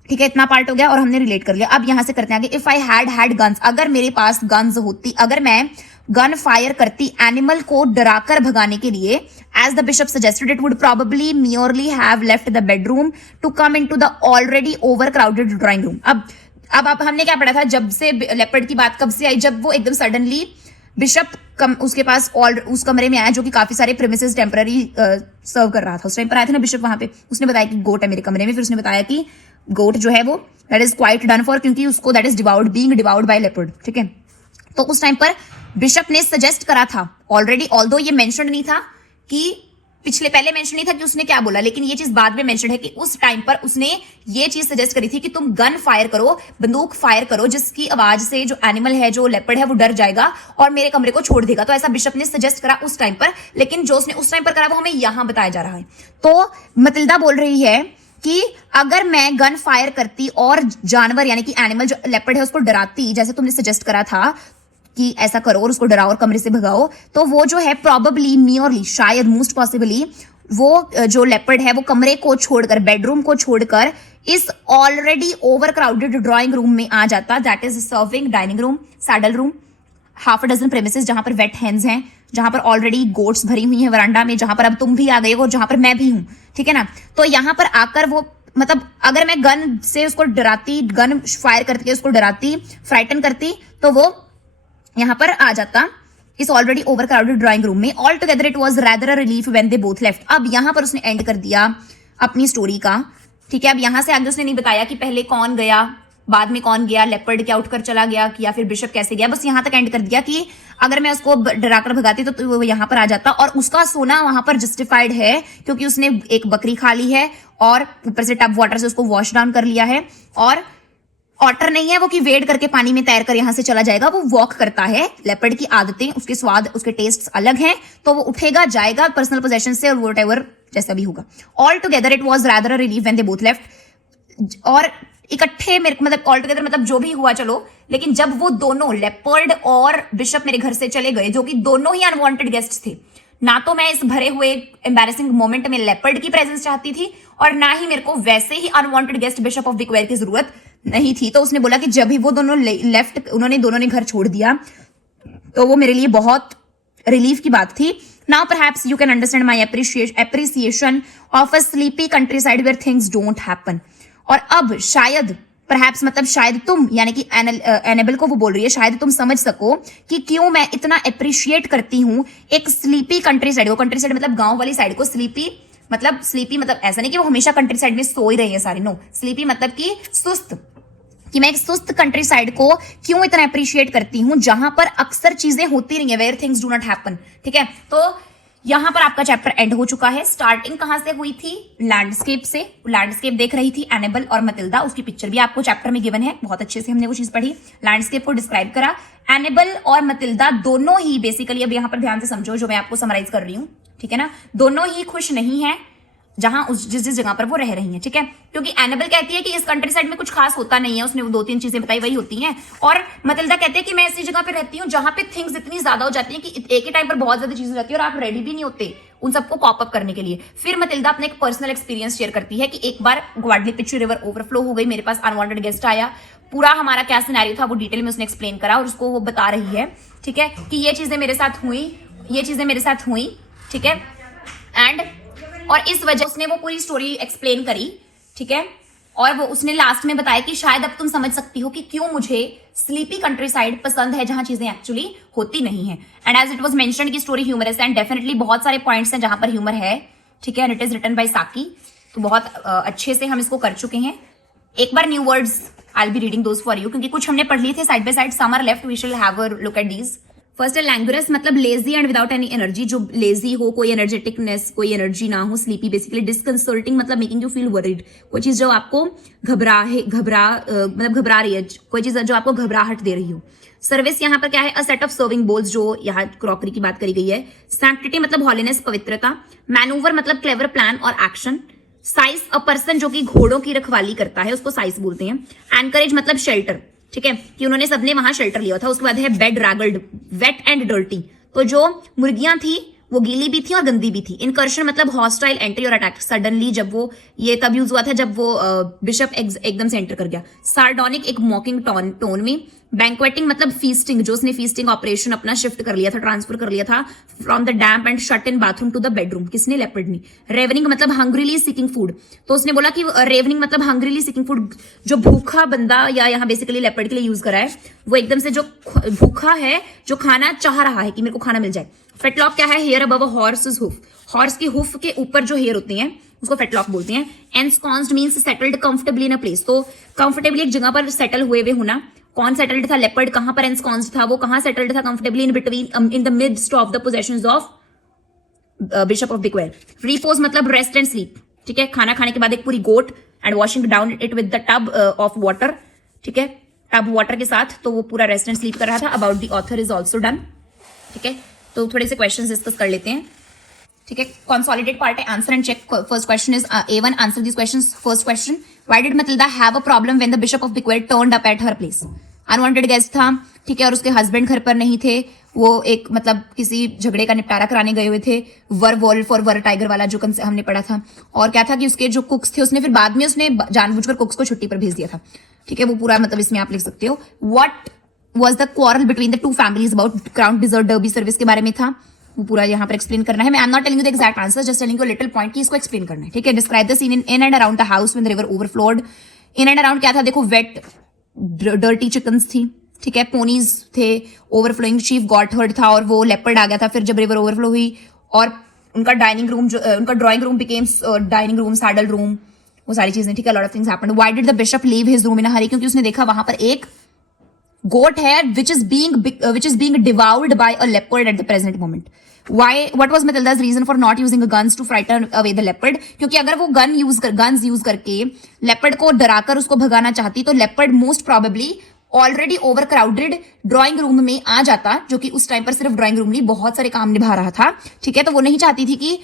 ठीक है। इतना पार्ट हो गया और हमने रिलेट कर लिया। अब यहां से करते हैं आगे, इफ आई हैड गन्स, अगर मेरे पास गन्स होती, अगर मैं गन फायर करती एनिमल को डराकर भगाने के लिए, as the bishop suggested, it would probably merely have left the bedroom to come into the already over crowded drawing room. अब हमने क्या पढ़ा था, जब से लेपर्ड की बात कब से आई, जब वो एकदम सडनली बिशप उसके पास उस कमरे में आया जो कि काफी सारे प्रीमिसेस टेम्पररी सर्व कर रहा था। उस टाइम पर आया था ना बिशप वहां पे, उसने बताया कि गोट है मेरे कमरे में, फिर उसने बताया कि गोट जो है वो that is quite done for, क्योंकि उसको that is being devoured by leopard, ठीक है। तो उस टाइम पर बिशप ने सजेस्ट करा था ऑलरेडी, ऑल्दो ये मेंशन नहीं था कि पहले मेंशन नहीं था कि उसने क्या बोला, लेकिन ये चीज बाद में मेंशन है कि उस टाइम पर उसने ये चीज सजेस्ट करी थी कि तुम गन फायर करो, बंदूक फायर करो, जिसकी आवाज से जो एनिमल है, जो लेपर्ड है, वो डर जाएगा और मेरे कमरे को छोड़ देगा। तो ऐसा बिशप ने सजेस्ट करा उस टाइम पर, लेकिन जो उसने उस टाइम पर करा वो हमें यहां बताया जा रहा है। तो मतिल्दा बोल रही है कि अगर मैं गन फायर करती और जानवर यानी कि एनिमल जो लेपर्ड है उसको डराती, जैसे तुमने सजेस्ट करा था कि ऐसा करो और उसको डराओ और कमरे से भगाओ, तो वो जो है प्रोबेबली, मियोरली, शायद, मोस्ट पॉसिबली वो जो लेपर्ड है वो कमरे को छोड़कर, बेडरूम को छोड़कर इस already over crowded drawing room में आ जाता, that is serving dining room, saddle room, half a dozen premises जहां पर वेट हेन्स हैं, जहां पर ऑलरेडी गोट्स भरी हुई हैं वरांडा में, जहां पर अब तुम भी आ गए हो, जहां पर मैं भी हूं, ठीक है ना। तो यहां पर आकर वो, मतलब अगर मैं गन से उसको डराती, गन फायर करके उसको डराती, फ्राइटन करती, तो वो यहां पर आ जाता इस already over crowded drawing room में। All together it was rather a relief when they both left. अब यहां पर उसने एंड कर दिया अपनी स्टोरी का, ठीक है। अब यहां से आगे उसने नहीं बताया कि पहले कौन गया, बाद में कौन गया, लेपर्ड क्या उठकर चला गया या फिर बिशप कैसे गया, बस यहां तक एंड कर दिया कि अगर मैं उसको डराकर भगाती तो वो यहां पर आ जाता, और उसका सोना वहां पर जस्टिफाइड है क्योंकि उसने एक बकरी खा ली है और ऊपर से टब वाटर से उसको वॉश डाउन कर लिया है, और ऑटर नहीं है वो कि वेड करके पानी में तैर कर यहां से चला जाएगा, वो वॉक करता है। लेपर्ड की आदतें, उसके स्वाद, उसके टेस्ट अलग हैं, तो वो उठेगा, जाएगा पर्सनल पोजेशन से और व्हाटएवर जैसा भी होगा। All together it was rather a relief when they both left, और इकट्ठे मेरे मतलब ऑल टुगेदर मतलब जो भी हुआ चलो, लेकिन जब वो दोनों लेपर्ड और बिशप मेरे घर से चले गए, जो कि दोनों ही अनवांटेड गेस्ट थे, ना तो मैं इस भरे हुए एम्बैरेसिंग मोमेंट में लेपर्ड की प्रेजेंस चाहती थी और ना ही मेरे को वैसे ही अनवांटेड गेस्ट बिशप ऑफ विक्वेयर की जरूरत नहीं थी। तो उसने बोला कि जब ही वो दोनों लेफ्ट, दोनों ने घर छोड़ दिया, तो वो मेरे लिए बहुत रिलीफ की बात थी। Now perhaps you can understand my appreciation of a sleepy countryside where things don't happen. और अब शायद, परहैप्स मतलब शायद तुम, यानी कि एनेबल को वो बोल रही है, शायद तुम समझ सको कि क्यों मैं इतना अप्रिशिएट करती हूँ एक स्लीपी कंट्री साइड को। कंट्री साइड मतलब गांव वाली साइड को, स्लीपी मतलब ऐसा नहीं कि वो हमेशा कंट्री साइड में सो ही रही है सारी, नो, स्लीपी मतलब कि सुस्त, कि मैं एक सुस्त कंट्री साइड को क्यों इतना अप्रिशिएट करती हूं जहां पर अक्सर चीजें होती नहीं है, where things do not happen, ठीक है। तो यहाँ पर आपका चैप्टर एंड हो चुका है। स्टार्टिंग कहां से हुई थी? लैंडस्केप से। लैंडस्केप देख रही थी एनेबल और मतिल्दा, उसकी पिक्चर भी आपको चैप्टर में गिवन है, बहुत अच्छे से हमने वो चीज पढ़ी, लैंडस्केप को डिस्क्राइब करा। एनेबल और मतिल्दा दोनों ही बेसिकली, अब यहाँ पर ध्यान से समझो जो मैं आपको समराइज कर रही हूँ, ठीक है ना, दोनों ही खुश नहीं है जहां जिस जगह पर वो रह रही हैं, ठीक है, क्योंकि एनेबल कहती है कि इस कंट्री साइड में कुछ खास होता नहीं है, उसने वो 2-3 चीजें बताई वही होती हैं, और मतिल्दा कहते हैं कि मैं ऐसी जगह पे रहती हूँ जहां पे थिंग्स इतनी ज्यादा हो जाती हैं कि एक ही टाइम पर बहुत ज्यादा चीजें हो जाती है और आप रेडी भी नहीं होते उन सबको कॉप अप करने के लिए। फिर मतिल्दा अपने एक पर्सनल एक्सपीरियंस शेयर करती है कि एक बार ग्वाडलीपिच्चू रिवर ओवरफ्लो हो गई, मेरे पास अनवांटेड गेस्ट आया, पूरा हमारा क्या सिनेरियो था वो डिटेल में उसने एक्सप्लेन करा और उसको वो बता रही है, ठीक है, कि ये चीजें मेरे साथ हुई, ठीक है, एंड और इस वजह उसने वो पूरी स्टोरी एक्सप्लेन करी, ठीक है, और वो उसने लास्ट में बताया कि शायद अब तुम समझ सकती हो कि क्यों मुझे स्लीपी कंट्री साइड पसंद है जहां चीजें एक्चुअली होती नहीं है। And as it was mentioned की स्टोरी ह्यूमरस है, एंड डेफिनेटली बहुत सारे पॉइंट्स हैं जहां पर ह्यूमर है, ठीक है, and it is written by Saki, तो बहुत अच्छे से हम इसको कर चुके हैं। एक बार new words I will be reading those for you, क्योंकि कुछ हमने पढ़ लिए थे side by side, some are left, we shall have a look at these. First है लैंगुरस, मतलब lazy and without any energy, जो लेजी हो, कोई एनर्जेटिकनेस, कोई एनर्जी ना हो। स्लीपी बेसिकली डिस्कंसर्टिंग, मतलब मेकिंग यू फील वरीड, कोई चीज जो आपको घबरा रही है, कोई चीज जो आपको घबराहट दे रही हो। सर्विस यहाँ पर क्या है? A set of serving bowls, जो यहाँ क्रॉकरी की बात करी गई है। सैंक्टिटी मतलब हॉलीनेस, पवित्रता। मैनूवर मतलब क्लेवर प्लान और एक्शन। साइज, अ पर्सन जो कि घोड़ों की रखवाली करता है उसको साइज बोलते हैं। एनकरेज मतलब शेल्टर, ठीक है, कि उन्होंने सबने वहां शेल्टर लिया था। उसके बाद है बेड रैगल्ड, वेट एंड डर्टी, तो जो मुर्गियां थी वो गीली भी थी और गंदी भी थी। इनकर्शन मतलब हॉस्टाइल एंट्री और अटैक, सडनली, जब वो ये तब यूज हुआ था जब वो बिशप एकदम से एंटर कर गया। सार्डोनिक एक मॉकिंग टोन में। बैंक्वेटिंग मतलब फीस्टिंग, जो उसने फीस्टिंग ऑपरेशन अपना शिफ्ट कर लिया था, ट्रांसफर कर लिया था from the damp and shut in bathroom to the bedroom. किसने? लेपर्ड ने। रेवनिंग मतलब हंग्रीली सीकिंग फूड, तो उसने बोला कि रेवनिंग मतलब हंग्रीली सीकिंग फूड, जो भूखा बंदा, या यहाँ बेसिकली लेपर्ड के लिए यूज करा है, वो एकदम से जो भूखा है, जो खाना चाह रहा है कि मेरे को खाना मिल जाए। फेटलॉक क्या है? Hair above a horse hoof, horse की हुफ के ऊपर जो हेयर होते हैं उसको फेटलॉक बोलते हैं। Ensconced means settled comfortably in a place, तो कंफर्टेबली एक जगह पर सेटल हुए होना। कौन सेटल्ड था? लेपर्ड। कहां पर एंस्कॉन्स्ड था? वो कहां सेटल्ड था comfortably? In between, in the midst of the possessions of bishop of Bickwell. Repose मतलब रेस्ट एंड स्लीप, ठीक है, खाना खाने के बाद एक पूरी goat, and washing down it with the tub of water, ठीक है, टब वाटर के साथ, तो वो पूरा रेस्ट एंड स्लीप कर रहा था। About the author is also done, ठीक है, तो थोड़े से क्वेश्चंस डिस्कस कर लेते हैं, ठीक है। कंसोलिडेट पार्ट है, answer and check. First question is A1, answer this questions. First question, why did Matilda have a problem when the bishop of Bickwell turned up at her place? Unwanted guest था, ठीक है, और उसके husband घर पर नहीं थे, वो एक मतलब किसी झगड़े का निपटारा कराने गए हुए थे, वर वॉल्फ और वर टाइगर वाला जो हमने पढ़ा था। और क्या था कि उसके जो कुक्स थे, उसने फिर बाद में उसने जानबूझकर कुक्स को छुट्टी पर भेज दिया था, ठीक है, वो पूरा मतलब इसमें आप लिख सकते हो। What was the quarrel between the two families about crown desert derby service के बारे में था, वो पूरा यहाँ पर एक्सप्लेन करना है। मैं I am not telling you the exact answer, just telling you little point कि इसको एक्सप्लेन करना है, ठीक है। Describe the scene in and around the house when the river overflowed. In and around क्या था? देखो, वेट डर्टी चिकन्स थी, ठीक है, पोनीज थे, ओवरफ्लोइंग शीप गॉट हर्ट था, और वो लेपर्ड आ गया था फिर जब रिवर ओवरफ्लो हुई, और उनका डाइनिंग रूम जो उनका drawing room became dining room, saddle room, वो सारी चीजें, ठीक है। Lot of things happened. Why did the bishop leave his room in a hurry? क्योंकि उसने देखा वहां पर एक goat है which is being devoured by a leopard at the present moment. What was Matilda's reason for not using guns to frighten away the leopard? क्योंकि अगर वो guns यूज करके leopard को डराकर उसको भगाना चाहती, तो leopard most probably already over crowded drawing room में आ जाता, जो कि उस टाइम पर सिर्फ ड्राइंग रूम नहीं बहुत सारे काम निभा रहा था, ठीक है। तो वो नहीं चाहती थी कि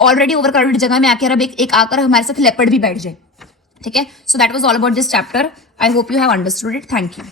ऑलरेडी ओवर क्राउडेड जगह में आकर अब एक आकर हमारे साथ leopard भी बैठ जाए, ठीक है। सो that was all about this chapter. I hope you have understood it. Thank you.